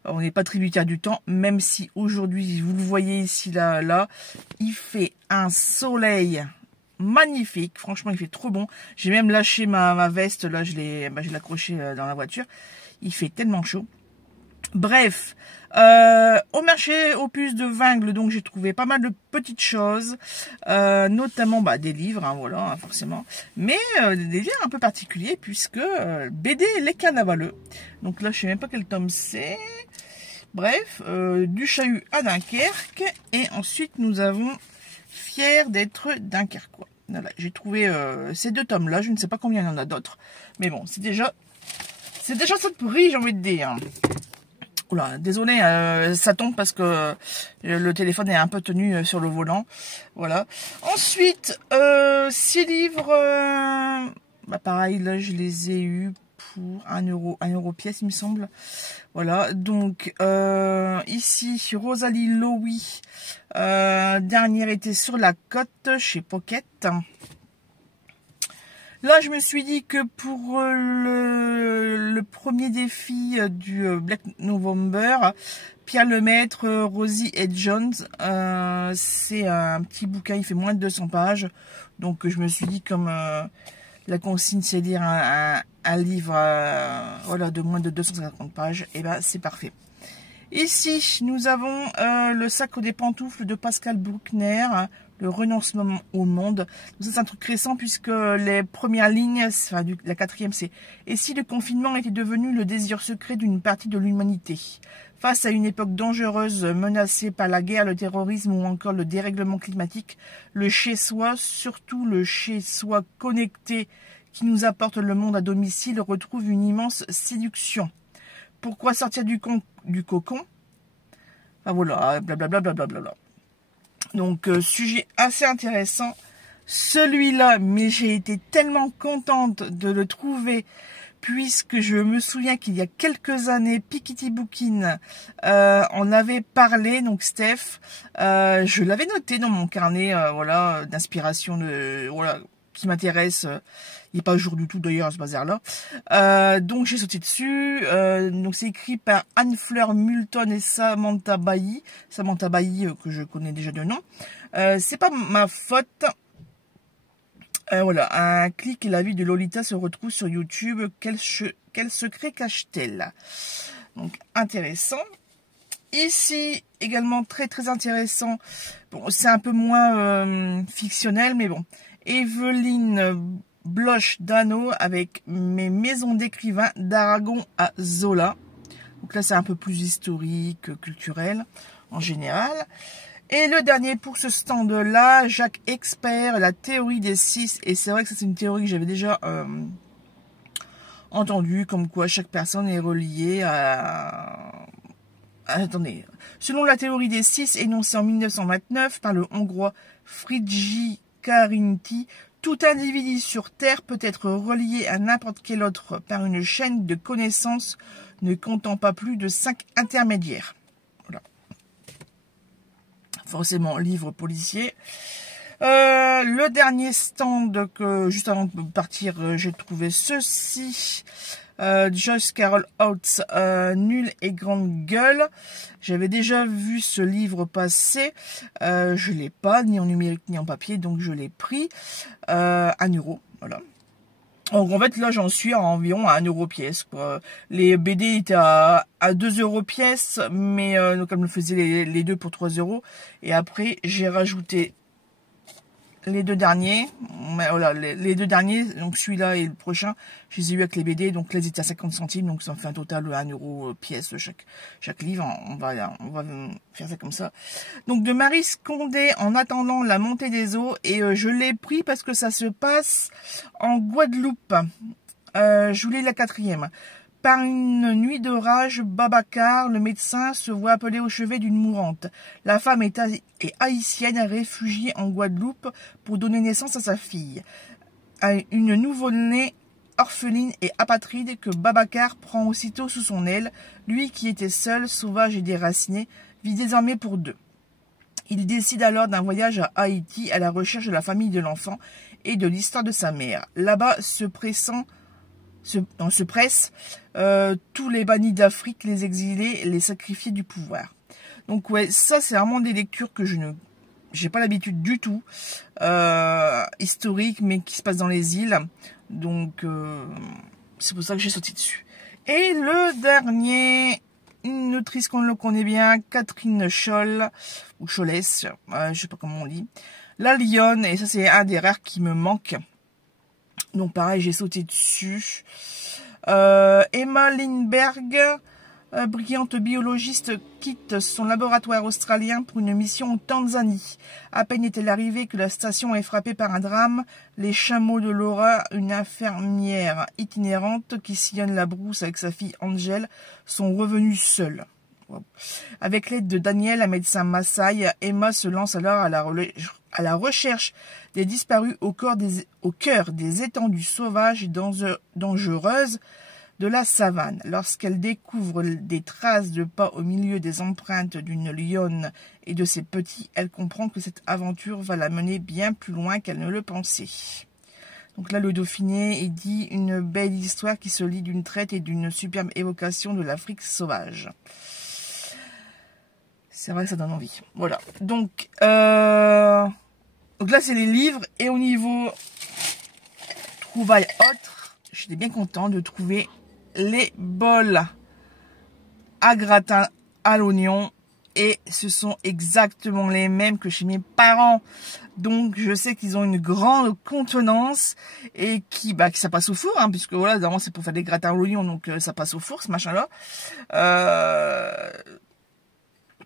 on n'est pas tributaire du temps, même si aujourd'hui vous le voyez ici là, il fait un soleil magnifique, franchement il fait trop bon. J'ai même lâché ma veste, là je l'ai accrochée dans la voiture, il fait tellement chaud. Bref, au marché aux puces de Vingles, donc j'ai trouvé pas mal de petites choses, notamment des livres, hein, voilà, forcément, mais des livres un peu particuliers puisque BD Les Carnavaleux. Donc là, je sais même pas quel tome c'est. Bref, du Chahut à Dunkerque, et ensuite nous avons Fiers d'être Dunkerquois. Voilà, j'ai trouvé ces 2 tomes-là, je ne sais pas combien il y en a d'autres, mais bon, c'est déjà ça de prix, j'ai envie de dire. Oula, désolé, ça tombe parce que le téléphone est un peu tenu sur le volant. Voilà. Ensuite, ces livres, pareil, là, je les ai eus pour 1 euro pièce, il me semble. Voilà. Donc, ici, Rosalie Lowy, dernière était sur la côte chez Pocket. Là, je me suis dit que pour le premier défi du Black November, Pierre Lemaître, Rosie et Jones, c'est un petit bouquin, il fait moins de 200 pages. Donc, je me suis dit, comme la consigne, c'est lire un livre voilà, de moins de 250 pages, et ben c'est parfait. Ici, nous avons le Sacre des pantoufles de Pascal Bruckner, le renoncement au monde. C'est un truc récent puisque les premières lignes, enfin la 4e, c'est « Et si le confinement était devenu le désir secret d'une partie de l'humanité ?» Face à une époque dangereuse menacée par la guerre, le terrorisme ou encore le dérèglement climatique, le chez-soi, surtout le chez-soi connecté qui nous apporte le monde à domicile, retrouve une immense séduction. Pourquoi sortir du cocon? Ah voilà, blablabla. Donc, sujet assez intéressant. Celui-là, mais j'ai été tellement contente de le trouver, puisque je me souviens qu'il y a quelques années, Pikiti Bookin en avait parlé, donc Steph, je l'avais noté dans mon carnet, voilà, d'inspiration, voilà, qui m'intéresse. Il n'est pas à jour du tout d'ailleurs, ce bazar-là. Donc j'ai sauté dessus. Donc c'est écrit par Anne-Fleur Moulton et Samantha Bailly. Samantha Bailly, que je connais déjà de nom. C'est pas ma faute. Voilà, un clic et la vie de Lolita se retrouve sur YouTube. Quel secret cache-t-elle? Donc intéressant. Ici, également très très intéressant. Bon, c'est un peu moins fictionnel, mais bon. Evelyne Bloch Dano avec Mes maisons d'écrivains d'Aragon à Zola. Donc là, c'est un peu plus historique, culturel en général. Et le dernier pour ce stand-là, Jacques Expert, la théorie des 6. Et c'est vrai que c'est une théorie que j'avais déjà entendue, comme quoi chaque personne est reliée à attendez. Selon la théorie des 6 énoncée en 1929 par le Hongrois Frigyes Karinthy, tout individu sur Terre peut être relié à n'importe quel autre par une chaîne de connaissances ne comptant pas plus de 5 intermédiaires. Voilà. Forcément, livre policier. Le dernier stand que juste avant de partir, j'ai trouvé ceci. Joyce Carol Oates, Nul et grande gueule. J'avais déjà vu ce livre passer. Je l'ai pas, ni en numérique ni en papier, donc je l'ai pris. 1 €, voilà. Donc en fait là j'en suis à environ à 1 € pièce, quoi. Les BD étaient à 2 € pièce, mais donc elle me faisait les deux pour 3 €. Et après j'ai rajouté les 2 derniers, mais voilà, les 2 derniers, donc celui-là et le prochain, je les ai eu avec les BD, donc là ils étaient à 50 centimes, donc ça me fait un total de 1 € pièce chaque livre. On va faire ça comme ça. Donc de Marie Scondé, En attendant la montée des eaux, et je l'ai pris parce que ça se passe en Guadeloupe. Je voulais la 4e. Par une nuit d'orage, Babacar, le médecin, se voit appelé au chevet d'une mourante. La femme est haïtienne, réfugiée en Guadeloupe pour donner naissance à sa fille. Une nouveau-née orpheline et apatride que Babacar prend aussitôt sous son aile. Lui qui était seul, sauvage et déraciné, vit désormais pour 2. Il décide alors d'un voyage à Haïti à la recherche de la famille de l'enfant et de l'histoire de sa mère. Là-bas, se pressent tous les bannis d'Afrique, les exilés, les sacrifiés du pouvoir. Donc ouais, ça c'est vraiment des lectures que j'ai pas l'habitude du tout, historiques, mais qui se passent dans les îles. Donc c'est pour ça que j'ai sauté dessus. Et le dernier, une autrice qu'on le connaît bien, Catherine Scholl, ou Schollès, je sais pas comment on lit. La Lionne, et ça c'est un des rares qui me manque. Donc pareil, j'ai sauté dessus. Emma Lindbergh, brillante biologiste, quitte son laboratoire australien pour une mission en Tanzanie. À peine est-elle arrivée que la station est frappée par un drame. Les chameaux de Laura, une infirmière itinérante qui sillonne la brousse avec sa fille Angel, sont revenus seuls. Avec l'aide de Daniel, un médecin Maasai, Emma se lance alors à la recherche des disparus au cœur des étendues sauvages et dangereuses de la savane. Lorsqu'elle découvre des traces de pas au milieu des empreintes d'une lionne et de ses petits, elle comprend que cette aventure va la mener bien plus loin qu'elle ne le pensait. Donc là, le Dauphiné, il dit une belle histoire qui se lie d'une traite et d'une superbe évocation de l'Afrique sauvage. C'est vrai que ça donne envie. Voilà. Donc là, c'est les livres. Et au niveau trouvailles autres, j'étais bien content de trouver les bols à gratin à l'oignon. Et ce sont exactement les mêmes que chez mes parents. Donc, je sais qu'ils ont une grande contenance et qui ça passe au four, hein, puisque voilà, d'abord c'est pour faire des gratins à l'oignon, donc ça passe au four, ce machin-là.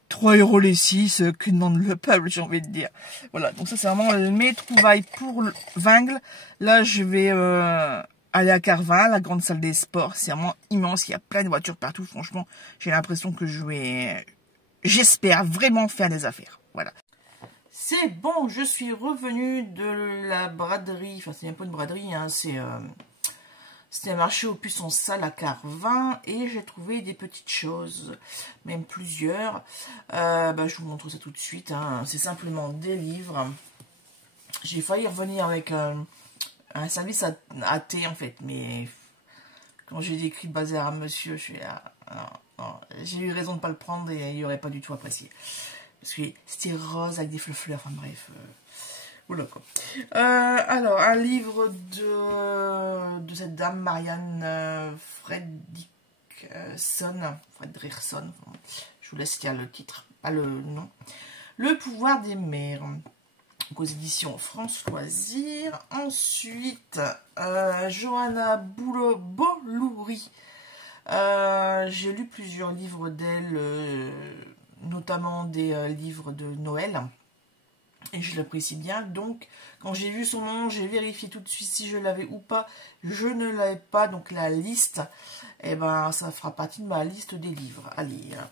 3 € les 6, que demande le peuple, j'ai envie de dire. Voilà, donc ça c'est vraiment mes trouvailles pour Vingles. Là, je vais aller à Carvin, la grande salle des sports. C'est vraiment immense, il y a plein de voitures partout. Franchement, j'ai l'impression que j'espère vraiment faire des affaires. Voilà. C'est bon, je suis revenue de la braderie. Enfin, c'est un peu une braderie, hein, c'était un marché aux puces en salle à Carvin et j'ai trouvé des petites choses, même plusieurs. Je vous montre ça tout de suite, hein. C'est simplement des livres. J'ai failli revenir avec un service à thé en fait, mais quand j'ai décrit le bazar à monsieur, je suis là, non, j'ai eu raison de ne pas le prendre et il n'aurait pas du tout apprécié. Parce que c'était rose avec des fleurs, enfin bref... Oula quoi. Alors, un livre de cette dame, Marianne Fredrickson. Je vous laisse dire le titre, pas le nom. Le pouvoir des mers. Donc, aux éditions France Loisirs. Ensuite, Johanna Boloury. J'ai lu plusieurs livres d'elle, notamment des livres de Noël. Et je l'apprécie bien. Donc, quand j'ai vu son nom, j'ai vérifié tout de suite si je l'avais ou pas. Je ne l'avais pas. Donc, la liste, ça fera partie de ma liste des livres à lire.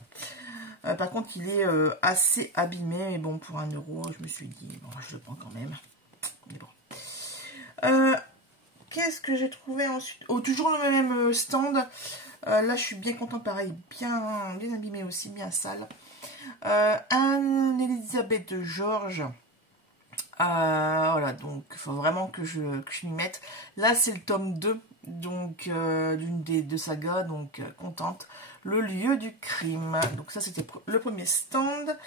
Par contre, il est assez abîmé, mais bon, pour 1 euro, je me suis dit, bon, je le prends quand même. Mais bon. Qu'est-ce que j'ai trouvé ensuite? Oh, toujours le même stand. Là, je suis bien contente, pareil, bien abîmé aussi, bien sale. Un Elisabeth de Georges. Voilà, donc il faut vraiment que je m'y mette. Là, c'est le tome 2, donc d'une des deux sagas, donc contente. Le lieu du crime. Donc ça, c'était le premier stand.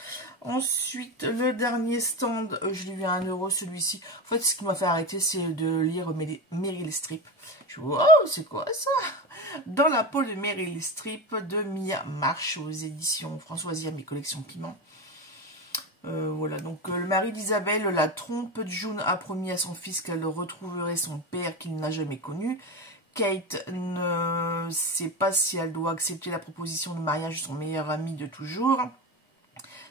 Ensuite, le dernier stand, je l'ai vu à 1 euro, celui-ci. En fait, ce qui m'a fait arrêter, c'est de lire Meryl Streep. Je me dis, oh, c'est quoi ça? Dans la peau de Meryl Streep de Mia Marsh aux éditions Françoisière, mes collections Piment. Voilà, donc le mari d'Isabelle la trompe. June a promis à son fils qu'elle retrouverait son père qu'il n'a jamais connu. Kate ne sait pas si elle doit accepter la proposition de mariage de son meilleur ami de toujours.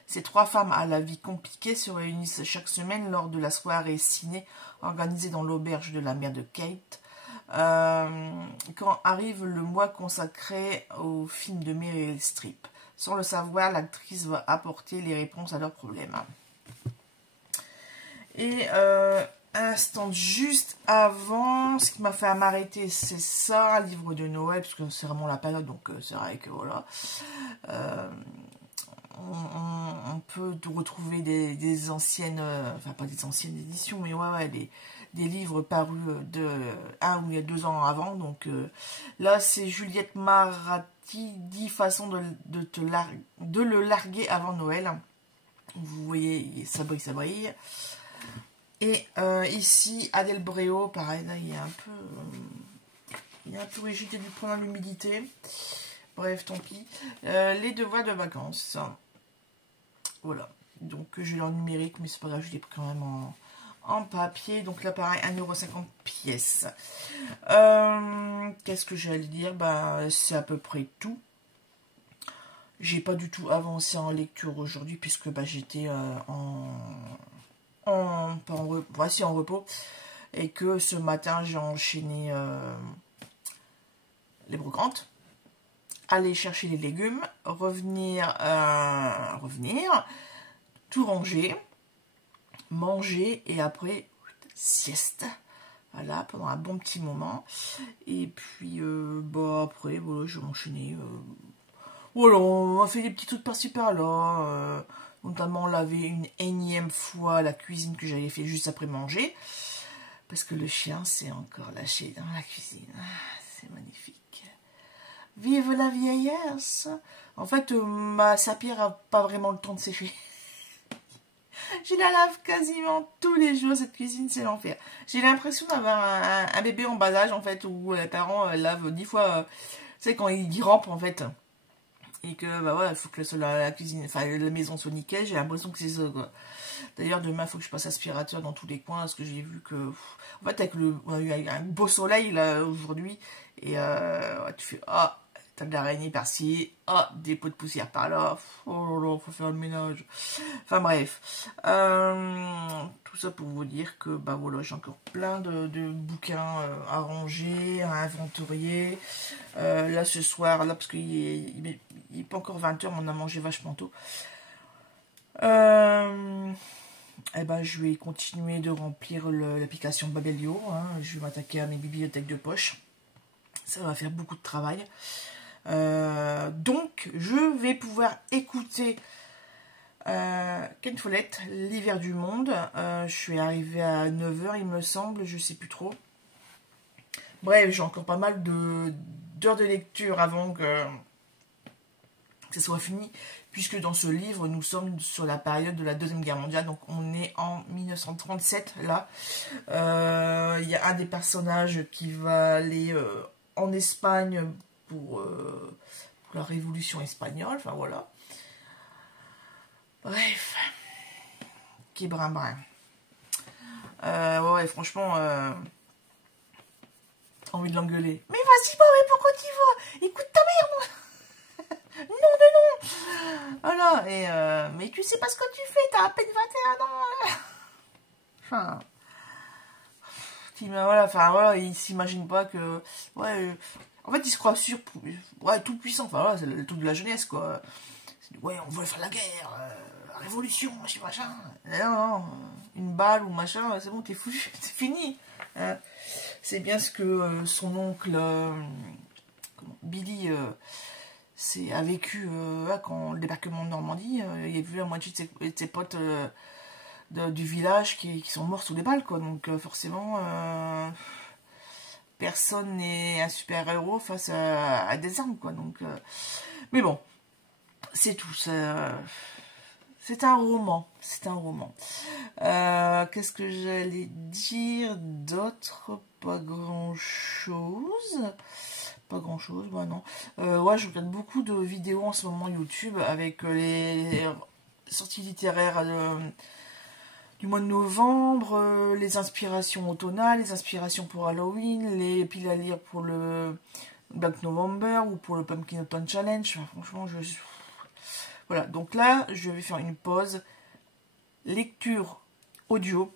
Ces 3 femmes à la vie compliquée se réunissent chaque semaine lors de la soirée ciné organisée dans l'auberge de la mère de Kate. Quand arrive le mois consacré au film de Meryl Streep. Sans le savoir, l'actrice va apporter les réponses à leurs problèmes. Et un stand juste avant, ce qui m'a fait m'arrêter, c'est ça, livre de Noël, parce que c'est vraiment la période, donc c'est vrai que voilà. On peut retrouver des anciennes, enfin pas des anciennes éditions, mais ouais, des livres parus de 1 ou 2 ans avant. Donc là, c'est Juliette Marati, 10 façons de le larguer avant Noël. Vous voyez, ça brille. Et ici, Adèle Bréau, pareil, là, il est un peu rigide, il a dû prendre l'humidité. Bref, tant pis. Les devoirs de vacances. Voilà. Donc, j'ai leur numérique, mais c'est pas grave, je l'ai pris quand même en papier. Donc là, pareil, 1,50 € pièce. Qu'est-ce que j'allais dire? Bah, c'est à peu près tout. J'ai pas du tout avancé en lecture aujourd'hui, puisque bah, j'étais en repos. Et que ce matin, j'ai enchaîné les brocantes. Aller chercher les légumes, revenir, tout ranger, manger et après sieste. Voilà, pendant un bon petit moment. Et puis, bah après, voilà, je vais enchaîner. Voilà, on a fait des petits trucs par-ci par-là. Notamment laver une énième fois la cuisine que j'avais fait juste après manger. Parce que le chien s'est encore lâché dans la cuisine. Ah, c'est magnifique. Vive la vieillesse. En fait, ma sapière n'a pas vraiment le temps de sécher. Je la lave quasiment tous les jours, cette cuisine, c'est l'enfer. J'ai l'impression d'avoir un bébé en bas âge, en fait, où les parents lavent 10 fois, tu sais, quand ils rampent, en fait. Et que, bah ouais, il faut que la cuisine, enfin, la maison soit nickel, j'ai l'impression que c'est ça, quoi. D'ailleurs, demain, il faut que je passe aspirateur dans tous les coins, parce que j'ai vu que, en fait, on a eu un beau soleil, là, aujourd'hui, et tu fais, ah, t'as de l'araignée par-ci, ah, des pots de poussière par-là, oh là là, faut faire le ménage. Enfin bref, tout ça pour vous dire que, bah voilà, j'ai encore plein de bouquins à ranger, à inventorier. Là, ce soir, là, parce qu'il n'est pas encore 20 h, on a mangé vachement tôt. Eh ben, je vais continuer de remplir l'application Babelio. Hein. Je vais m'attaquer à mes bibliothèques de poche. Ça va faire beaucoup de travail. Donc, je vais pouvoir écouter Ken Follett, L'hiver du monde. Je suis arrivée à 9 h, il me semble, je sais plus trop. Bref, j'ai encore pas mal d'heures de lecture avant que ce soit fini, puisque dans ce livre, nous sommes sur la période de la Deuxième Guerre mondiale, donc on est en 1937, là. Il y a un des personnages qui va aller en Espagne pour la Révolution espagnole, enfin voilà. Bref, qui est brin-brin. Ouais, franchement, envie de l'engueuler. Mais vas-y, mais pourquoi tu vas? Écoute ta mère, moi. Non. Voilà, et mais tu sais pas ce que tu fais, t'as à peine 21 ans. Enfin, voilà, enfin voilà, il s'imagine pas que, ouais, en fait, il se croit tout puissant. Enfin voilà, c'est le truc de la jeunesse, quoi. Ouais, on veut faire la guerre, la révolution, machin. Non, une balle ou machin, c'est bon, t'es foutu, c'est fini. Hein. C'est bien ce que son oncle Billy a vécu quand le débarquement de Normandie. Il a vu la moitié de ses potes du village qui sont morts sous des balles, quoi. Donc forcément, personne n'est un super-héros face à des armes, quoi. Donc, mais bon, c'est tout. C'est un roman. C'est un roman. Qu'est-ce que j'allais dire d'autre? Pas grand-chose. Pas grand-chose, bah non. Ouais, je regarde beaucoup de vidéos en ce moment YouTube avec les sorties littéraires du mois de novembre, les inspirations automnales, les inspirations pour Halloween, les piles à lire pour le Black November ou pour le Pumpkin Autumn Challenge. Enfin, franchement, voilà, donc là, je vais faire une pause lecture audio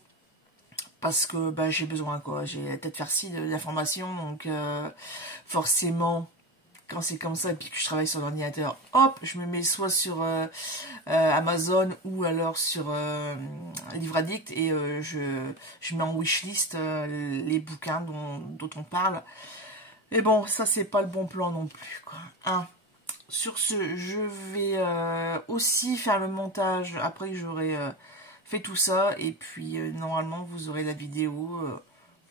parce que bah, j'ai besoin, quoi. J'ai la tête farcie d'informations, donc forcément, quand c'est comme ça et puis que je travaille sur l'ordinateur, hop, je me mets soit sur Amazon ou alors sur Livre Addict et je mets en wishlist les bouquins dont on parle. Mais bon, ça c'est pas le bon plan non plus, quoi. Hein. Sur ce, je vais aussi faire le montage après que j'aurai fait tout ça. Et puis, normalement, vous aurez la vidéo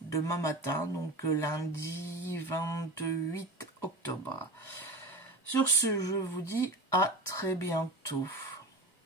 demain matin, donc lundi 28 octobre. Sur ce, je vous dis à très bientôt.